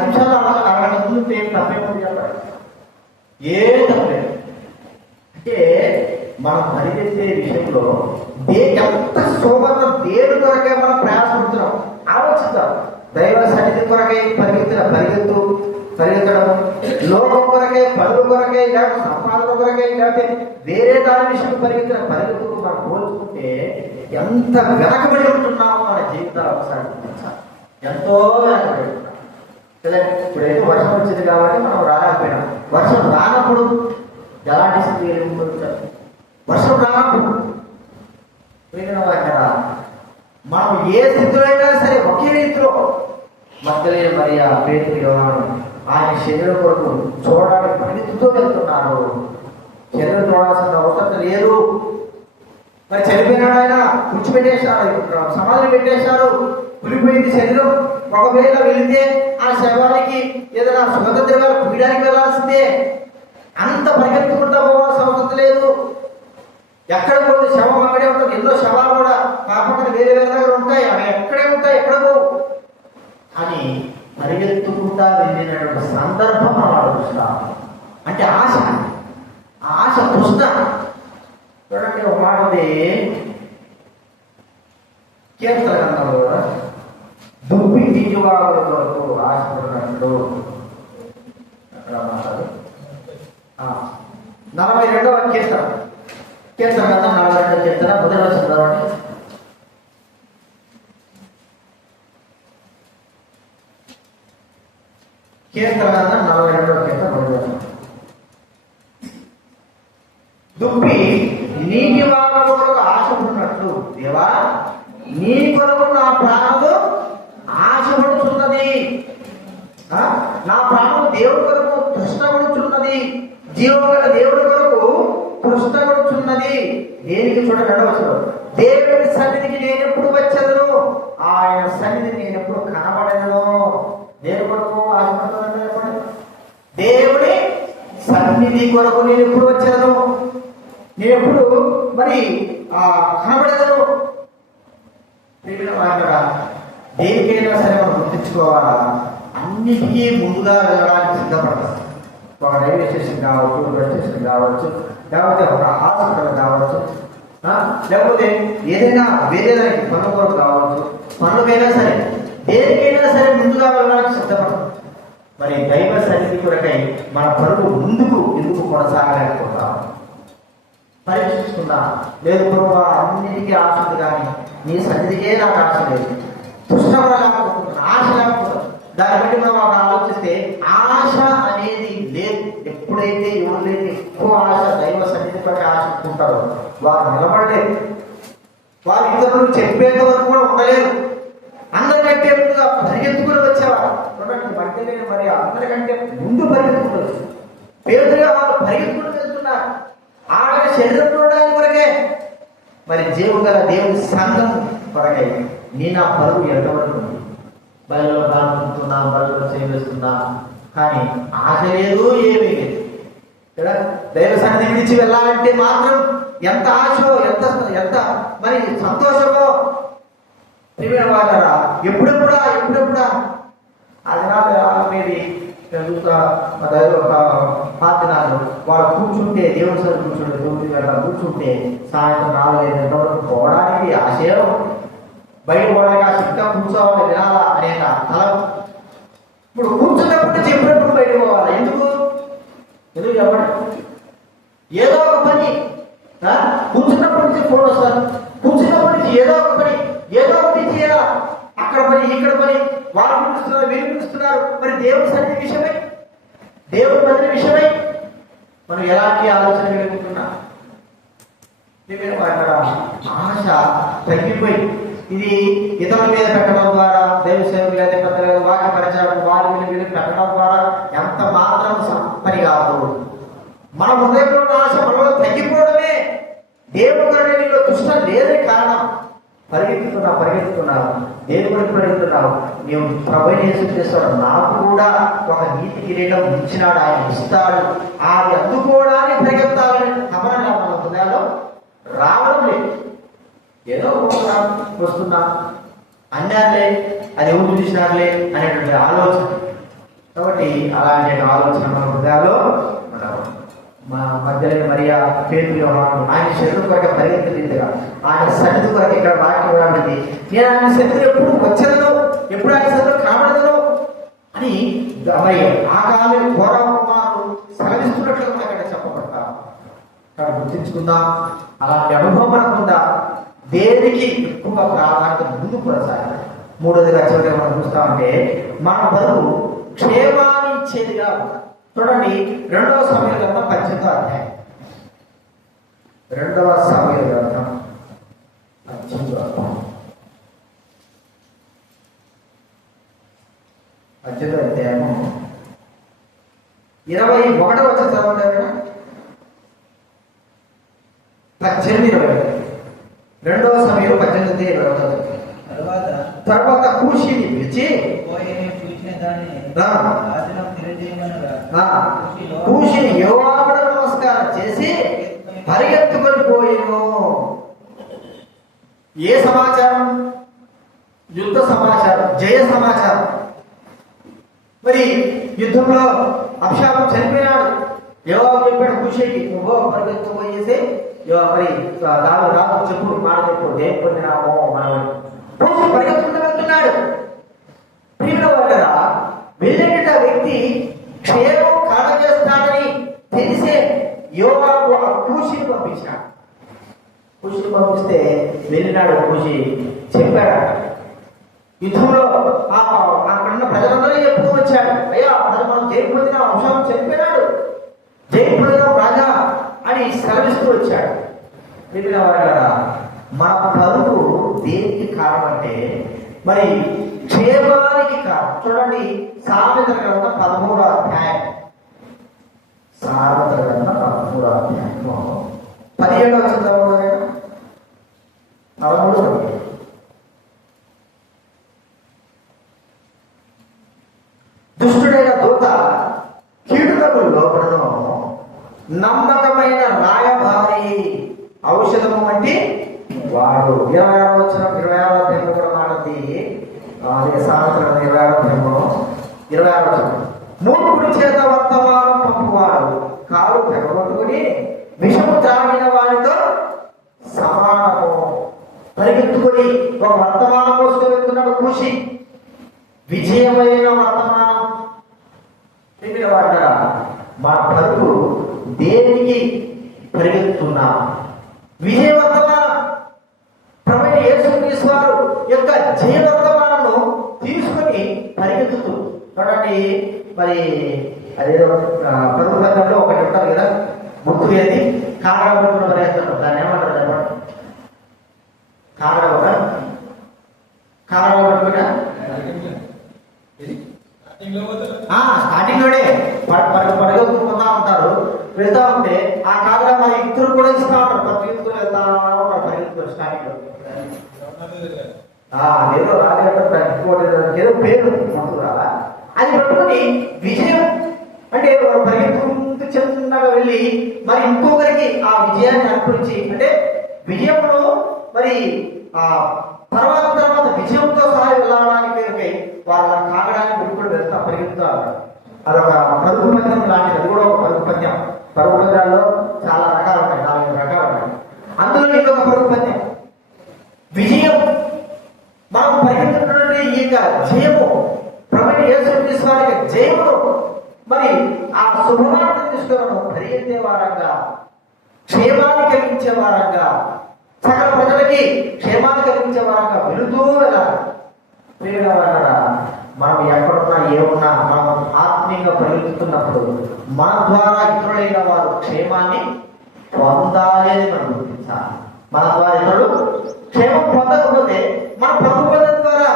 నిమిషాలు అరగంట ముందు ఏం తప్పేమో చెప్పారు, ఏ తప్పలేదు. అంటే మనం పరిగెత్తే విషయంలో ఎంత సోమత దేవుడి కొరకే మనం ప్రయాసపడుతున్నాం ఆలోచిద్దాం. దైవ సన్నిధి కొరకై పరిగెత్తడం, లోకం కొరకే, పనుల కొరకే, లేకపోతే సంపాదన కొరకే, లేకపోతే వేరే దాని విషయం పరిగెత్తుకు మనం పోల్చుకుంటే ఎంత వెనకబడి ఉంటున్నామో మన జీవితాలు ఒకసారి ఎంతో వెనకబడి ఉంటున్నాం. ఇప్పుడైతే వర్షం వచ్చింది కాబట్టి మనం రాలేకపోయినాం. వర్షం రానప్పుడు ఎలాంటి స్థితి ఉంటుంది? వర్షం రానప్పుడు మనం ఏ స్థితిలో అయినా సరే ఒకే రీతిలో మగ్దలేని మరియా, పేతురు, యోహాను ఆయన శరీరం కొరకు చూడడానికి పరిగెత్తుతూ వెళ్తున్నారు. శరీరం చూడాల్సిన అవసరం లేదు. మరి చనిపోయినాడు, ఆయన కూర్చోబెట్టేశారు, సమాధి పెట్టేశారు, కులిపోయింది శరీరం. ఒకవేళ వెళితే ఆ శవానికి ఏదైనా సుగంధద్రవ్యాలు పూయడానికి వెళ్ళాల్సిందే. అంత పరిగెత్తుకుంటా పోవాల్సిన అవసరం లేదు. ఎక్కడ పోతే శవం అక్కడే ఉంటుంది. ఎన్నో శవాలు కూడా కాకుండా వేరే వేరే దగ్గర ఉంటాయి. అవి ఎక్కడే ఉంటాయి, ఎక్కడ పోవు అని పరిగెత్తుకుంటా వెళ్ళినటువంటి సందర్భం మనం ఆలోచిస్తాం. అంటే ఆశ, ఆశ కృష్ణ. చూడండి ఒక మాట ఉంది కీర్తన గ్రంథంలో కూడా, దుప్పి దిగువాడు వరకు ఆశపడినట్లు అక్కడ మాట్లాడు 42వ కీర్తన, కీర్తన గ్రంథం 42వ కీర్తన మొదటి వచనం చదవండి. కీర్తన గ్రంథం 42వ కీర్తన మొదటి వచనం. దుప్పి నీటి వాడ కొరకు ఆశపడినట్లు, దేవా నీ కొరకు నా ప్రాణము ఆశపడుచున్నది. నా ప్రాణము దేవుడి కొరకు కృష్ణపడుచున్నది, జీవగల దేవుడి కొరకు కృష్ణపడుచున్నది. దేనికి చూడండి అడవచ్చు, దేవుడి సన్నిధికి నేను ఎప్పుడు వచ్చేదను, ఆయన సన్నిధిని నేను ఎప్పుడు కనబడను. దేవుడి కొరకు ఆశపడుతున్నాను, దేవుడి సన్నిధి కొరకు నేను ఎప్పుడు వచ్చేదను, నేను ఎప్పుడు మరి కనబడేదను. దేనికైనా సరే మనం గుర్తించుకోవాలా, అన్నిటికీ ముందుగా వెళ్ళడానికి సిద్ధపడతాం. ఒక రైల్వే స్టేషన్ కావచ్చు, బస్ స్టేషన్ కావచ్చు, లేకపోతే ఒక హాస్పిటల్ కావచ్చు, లేకపోతే ఏదైనా వేరే దానికి పనుల కొరకు కావచ్చు, పనులకైనా సరే దేనికైనా సరే ముందుగా వెళ్ళడానికి సిద్ధపడతాం. మరి దైవ సన్నిధి కొరకై మన పనులు ముందుకు ఎందుకు కొనసాగలేకపోతాం? పరీక్షిస్తున్నా లేదు ప్రభు, అన్నిటికీ ఆశ ఉంది కానీ నీ సన్నిధికే నాకు ఆశ లేదు, తుష్టపడలేకపోతున్నాను, ఆశ లేకపోతున్నాను. దాన్ని బట్టి మనం ఒక ఆలోచిస్తే ఆశ అనేది లేదు. ఎప్పుడైతే ఎవరైతే ఎక్కువ ఆశ దైవ సన్నిధి పట్ల ఆశిస్తుంటారో వారు నిలబడలేదు, వారు ఇతరులు చెప్పేంత వరకు కూడా ఉండలేదు. అందరికంటే ముందుగా పరిగెత్తుకుని వచ్చేవారు. మధ్యలో మరి అందరికంటే ముందు పరిగెత్తుకుని వచ్చారు. పేదలుగా వాళ్ళు పరిగెత్తుకుని వెళ్తున్నారు. ఆయన శరీరం చూడడానికి కొరకే, మరి జీవగల దేవుని సంఘం కొరకే నీ నా పరువు ఎంతవరకు ఉంది. బయలులో పాల్గొంటున్నా, బయలులో చేస్తున్నా, కానీ ఆశ లేదు, ఏమీ లేదు. కదా దైవ సన్నిధి నుంచి వెళ్ళాలంటే మాత్రం ఎంత ఆశో, ఎంత ఎంత మరి సంతోషమో. వాడరా ఎప్పుడెప్పుడా అది నాది ఒక పాతినాలు వాళ్ళు కూర్చుంటే, దేవుడి సార్ కూర్చుంటే, దేవుడి వెళ్ళ కూర్చుంటే సాయంత్రం 4-5 గంటల వరకు పోవడానికి ఆశయం, బయట పోవడానికి ఆ ఇంకా కూర్చోవాలి వినాలా అనేక తలం. ఇప్పుడు కూర్చున్నప్పటి నుంచి ఎప్పుడెప్పుడు బయట పోవాలి? ఎందుకు చెప్పండి? ఏదో ఒక పని, కూర్చున్నప్పటి నుంచి ఫోన్ వస్తారు, కూర్చున్నప్పటి నుంచి ఏదో ఒక పని, ఏదో ఒకటి చేయాలా. అక్కడ పని, ఇక్కడ పని, వాళ్ళు పిలుస్తున్నారు, వీళ్ళు పిలుస్తున్నారు. మరి దేవుడి సన్నిధి విషయమై, దేవుడి పని విషయమై మనం ఎలాంటి ఆలోచన కలుగుతున్నా? ఆశ తగ్గిపోయి ఇది ఇతరుల మీద పెట్టడం ద్వారా, దైవ సేవకులు లేదా పెద్దలు వాక్య పరిచయం వారి వీళ్ళు పెట్టడం ద్వారా ఎంత మాత్రం పని కాదు. మన హృదయంలో ఉన్న ఆశ మనలో తగ్గిపోవడమే. దేవుడు నీలో కృష్ణ లేదే కారణం. పరిగెత్తుతున్నావు, దేవుడికి పరిగెత్తున్నావు. నీవు ప్రభు యేసు చేస్తాడు, నాకు కూడా ఒక నీతి కిరీటం ఇచ్చినాడు, ఆయన ఇస్తాడు. అది అందుకోవడానికి పరిగెత్తాలని తపన మన హృదయాల్లో రావడం లేదు. ఏదో వస్తున్నా అన్నారులే, అది ఎవరు చూసినారులే అనేటువంటి ఆలోచన. కాబట్టి అలాంటి ఆలోచన మన హృదయాల్లో మా మధ్యలో మరియా, పేతురు, ఆయన శరీరం కొరకు పరిగెత్తుగా ఆయన సన్నిధి కొరకు ఇక్కడ వాక్యం రాబడింది. నేను ఆయన సన్నిధి ఎప్పుడు వచ్చేదను, ఎప్పుడు ఆయన సన్నిధి కాబడదను అని మరి ఆ కాలం ఘోరకుమారు సెలవిస్తున్నట్లుగా మనకు అక్కడ చెప్పబడతా. కాబట్టి గుర్తించుకుందాం, అలాంటి అనుభవం మనకుందా, దేనికి ఎక్కువగా ప్రాధాన్యత ముందు కొనసాగాలి. మూడోదిగా చివరిగా మనం చూస్తామంటే మన బరువు క్షేమాన్ని ఇచ్చేదిగా ఉండాలి. చూడండి 2వ సమూయేలు గ్రంథం 18వ అధ్యాయం, 2వ సమూయేలు గ్రంథం 18వ అధ్యాయము 21వ వచనం చదవండి. 18-20 2వ సమూయేలు 18-20 తర్వాత కూషిని పిలిచి కూషిని యోవాబుకు నమస్కారం చేసి పరిగెత్తుకొని పోయిను. ఏ సమాచారం? యుద్ధ సమాచారం, జయ సమాచారం. మరి యుద్ధంలో అబ్షాలోము చనిపోయినాడు. యోవాబు చెప్పాడు కూషీకి, నువ్వు పరిగెత్తుకుపోయేసి మరి రాజు చెప్పు, మాట చెప్పు, దేని పొందినామో మనం కూషి పరిగెత్తుకుంటూ వెళ్తున్నాడు. ప్రియుల వల్ల వెళ్ళేట వ్యక్తి క్షేమం కలగజేస్తాడని తెలిసే యోవాబు ఆ కూషిని పంపించాడు. కూషిని పంపిస్తే వెళ్ళినాడు. కూషి చెప్పాడు, యుద్ధంలో అక్కడున్న ప్రజలందరూ చెప్తూ వచ్చాడు, అయ్యా అతను మనం జైలు పొందిన అంశం చనిపోయినాడు, జైలు పొందిన రాజా అని సెలవిస్తూ వచ్చాడు. మిగిలిన వాళ్ళ మన పరుగు దేనికి కారణం అంటే మరి క్షేమానికి కారణం. చూడండి, సామెతల గ్రంథం 13వ అధ్యాయం, సామెతల గ్రంథం 13వ అధ్యాయంలో 17వ వచనం 13. దుష్టుడైన దూత కీడులకు లోపడను, నమ్మకమైన రాయబారి ఔషధము వంటి వాడు. 26వ వచనం 26వ అధ్యాయంలో కూడా మాటది. అదే సాయంత్రం 26వ అధ్యాయంలో 26వ వచనం, మూర్ఖుడి చేత వర్తమానం పంపువాడు కాలు పెరగొట్టుకుని విషము త్రాగిన వాడితో సమానము. పరిగెత్తుకొని ఒక వర్తమానం కోసం వెళ్తున్నాడు కూషి, విజయమైన వర్తమానం. వాడ మా పరుగు దేనికి పరిగెత్తున్నా? విజయ వర్తమానం, ప్రభువైన యేసుక్రీస్తు వారు యొక్క జయ వర్తమానము తీసుకొని పరిగెత్తుతూ. చూడండి, మరి అదేదో పరుగు పందెంలో ఒకటి ఉంటారు కదా, ముక్కు ఏది కాగడబుట్టుకుని పరిగెత్తారు, దాన్ని ఏమంటారు చెప్పండి? కాగడబుట్టుకున్నా స్టార్టింగ్ లోనే పరిగెత్తుకుంటా ఉంటారు. వెళ్తా ఉంటే ఆ కాగడ మరి ఇద్దరు కూడా ఇస్తా ఉంటారు, పరిగెత్తుకుని వెళ్తా ఉంటారు. పరిగెత్తుకుని స్టార్టింగ్ లో ఏదో రాజు ఏదో పేరు రాలా, అది పట్టుకుని విజయం అంటే పరిగెత్తుకుంటూ చిన్నగా వెళ్ళి మరి ఇంకొకరికి ఆ విజయాన్ని అర్పించి, అంటే విజయంలో మరి తర్వాత విజయంతో సహా వెళ్ళడానికి వాళ్ళ కాగడాన్ని విడుకుని వెళ్తా పరిగెత్తుతారు. అదొక పరుగు పందెం లాంటిది, అది కూడా ఒక పరుగు పందెం. పరుగు పందాల్లో చాలా రకాలు ఉన్నాయి, 4 రకాలు ఉన్నాయి. అందులో ఇంకొక పరుగు పందెం విజయం. మనం పరిగెత్తుతున్నటువంటి ఈ యొక్క జయము, ప్రభువైన యేసుక్రీస్తు వారి యొక్క జయమును మరి ఆ శుభవార్త తీసుకున్నాను పరిగెత్తే వారంగా, క్షేమాన్ని కలిగించే వారంగా, సకల ప్రజలకి క్షేమాన్ని కలిగించే వారంగా వెళుతూ వెళ్ళాలి. మనం ఎక్కడున్నా ఏమున్నా మనం ఆత్మీయంగా పరిగెత్తుతున్నప్పుడు మన ద్వారా ఇతరులైన వారు క్షేమాన్ని పొందాలి అని మనం గుర్తించాలి. మన ద్వారా ఇతరులు క్షేమం పొందకపోతే మన ప్రభుత్వం ద్వారా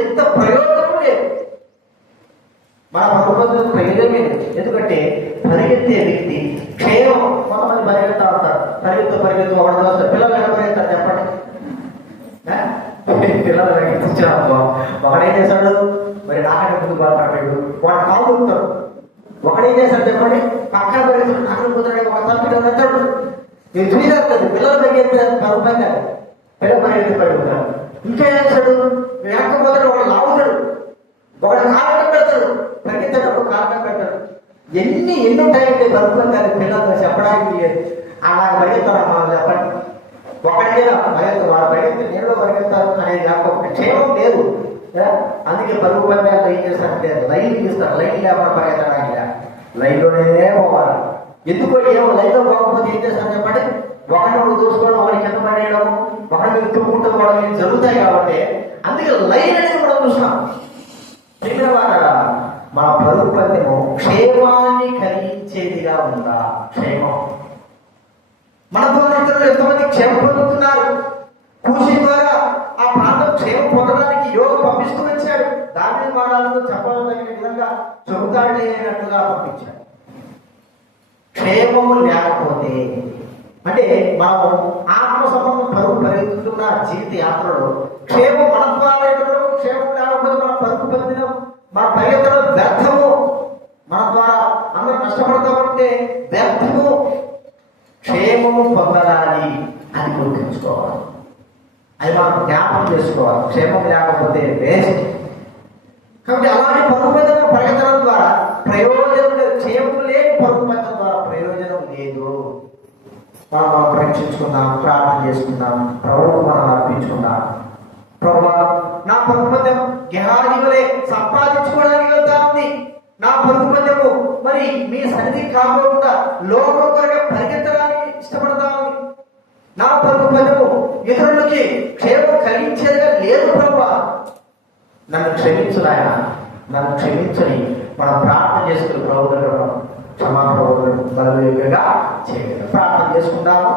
ఎంత ప్రయోజనం లేదు. మన ప్రభుత్వం ప్రయోజనమే లేదు. ఎందుకంటే పరిగెత్తే వ్యక్తి క్షేమం. కొంతమంది పరిగెత్తా ఉంటారు, పరిగెత్తు ఒకటి వస్తారు. పిల్లలు ఎలా పరిగెత్తారు చెప్పండి? పిల్లలు పరిగెత్తించారు, ఒకడేం చేశాడు మరి నాకంటే ముందు బాధపడ్డాడు, వాడు కావుతాడు. ఒకడేం చేశాడు చెప్పండి? పక్కన పరిగెత్తాడు, నాకంటే ముందు ఒక తప్పిదం అంటాడు. మీరు చూసారు కదా, పిల్లలు పరిగెత్తారు పరుపంగా, పిల్లలు పరిగెత్తి పడుకుంటారు. ఇంకా ఏం చేశాడు? వెనకపోతాడు, వాడు లాగుతాడు, ఒకడు కారణం పెడతాడు, పరిగెత్తేటప్పుడు కారణం పెడతాడు. ఎన్ని ఉంటాయంటే పరుపంగా పిల్లలు చెప్పడానికి లేదు. అలా పరిగెత్తారమ్మా చెప్పండి. ఒకటిగా పరిగెత్తు, వాడు పరిగెత్తి నీళ్ళు పరిగెత్తారు అనేది ఒక క్షేమం లేదు. అందుకే పరుగు పందాలు ఏం చేస్తారంటే లైన్ తీస్తారు. లైన్ లేకుండా పరిగెత్తడానికి లైన్లోనే పోవాలి. ఎందుకో ఏమో లైన్లో పోకపోతే ఏం చేస్తారు చెప్పండి? ఒకటి చూసుకోవడం, ఒకటి కింద పడేయడం, ఒకటి మీద తుమ్ముకుంటూ పోవడం జరుగుతాయి. కాబట్టి అందుకే లైన్ అనేది మనం చూసినాం. మన పరుగు పందెము క్షేమాన్ని కలిగించేదిగా ఉందా? క్షేమం మన ద్వారా ఇతరులు ఎంతమంది క్షేమం పొందుతున్నారు? కూషి ద్వారా ఆ ప్రాంతం క్షేమం పొందడానికి యోగ పంపిస్తూ వచ్చాడు. దాని మానాలను చెప్పదగిన విధంగా చెబుతాడు లేనట్టుగా పంపించాడు. క్షేమము లేకపోతే అంటే మనం ఆత్మ సంబంధం పరిగెత్తుతున్న జీవిత యాత్రలో క్షేమం మన ద్వారా క్షేమం లేకపోతే మనం పరుగు పొందిన మన పరిగెత్తడం వ్యర్థము. మన ద్వారా అందరూ కష్టపడతా ఉంటే వ్యర్థము. క్షేమము పొందడాలి అని గుర్తుంచుకోవాలి. అది మనం జ్ఞాపకం చేసుకోవాలి. క్షేమం లేకపోతే వేస్ట్. కాబట్టి అలాంటి పరుగుపందెం పరిగెత్తడం ద్వారా ప్రయోజనం లేదు. క్షేమం లేని పరుగుపందెం ద్వారా ప్రయోజనం లేదు. మనం పరీక్షించుకుందాం, ప్రార్థన చేసుకుందాం, ప్రభువుకు మనం అర్పించుకుందాం. ప్రభువా, నా పరుగుపందెం గెహాజీ వలె సంపాదించుకోవడానికి వెళ్తా ఉంది. నా పరుగుపందెము మరి మీ సన్నిధి కాకుండా లోకం కొరగా పరిగెత్తడానికి ఇష్టపడతా ఉంది. నా పరుగుపందెము ఇతరులకి క్షేమం కలిగించేదిగా లేదు. ప్రభువా, నన్ను క్షమించు నాయన, నన్ను క్షమించని మనం ప్రార్థన చేసుకుని ప్రభు దగ్గర క్షమాపణ బలవేగంగా చేయాలి. ప్రార్థన చేసుకుందాము.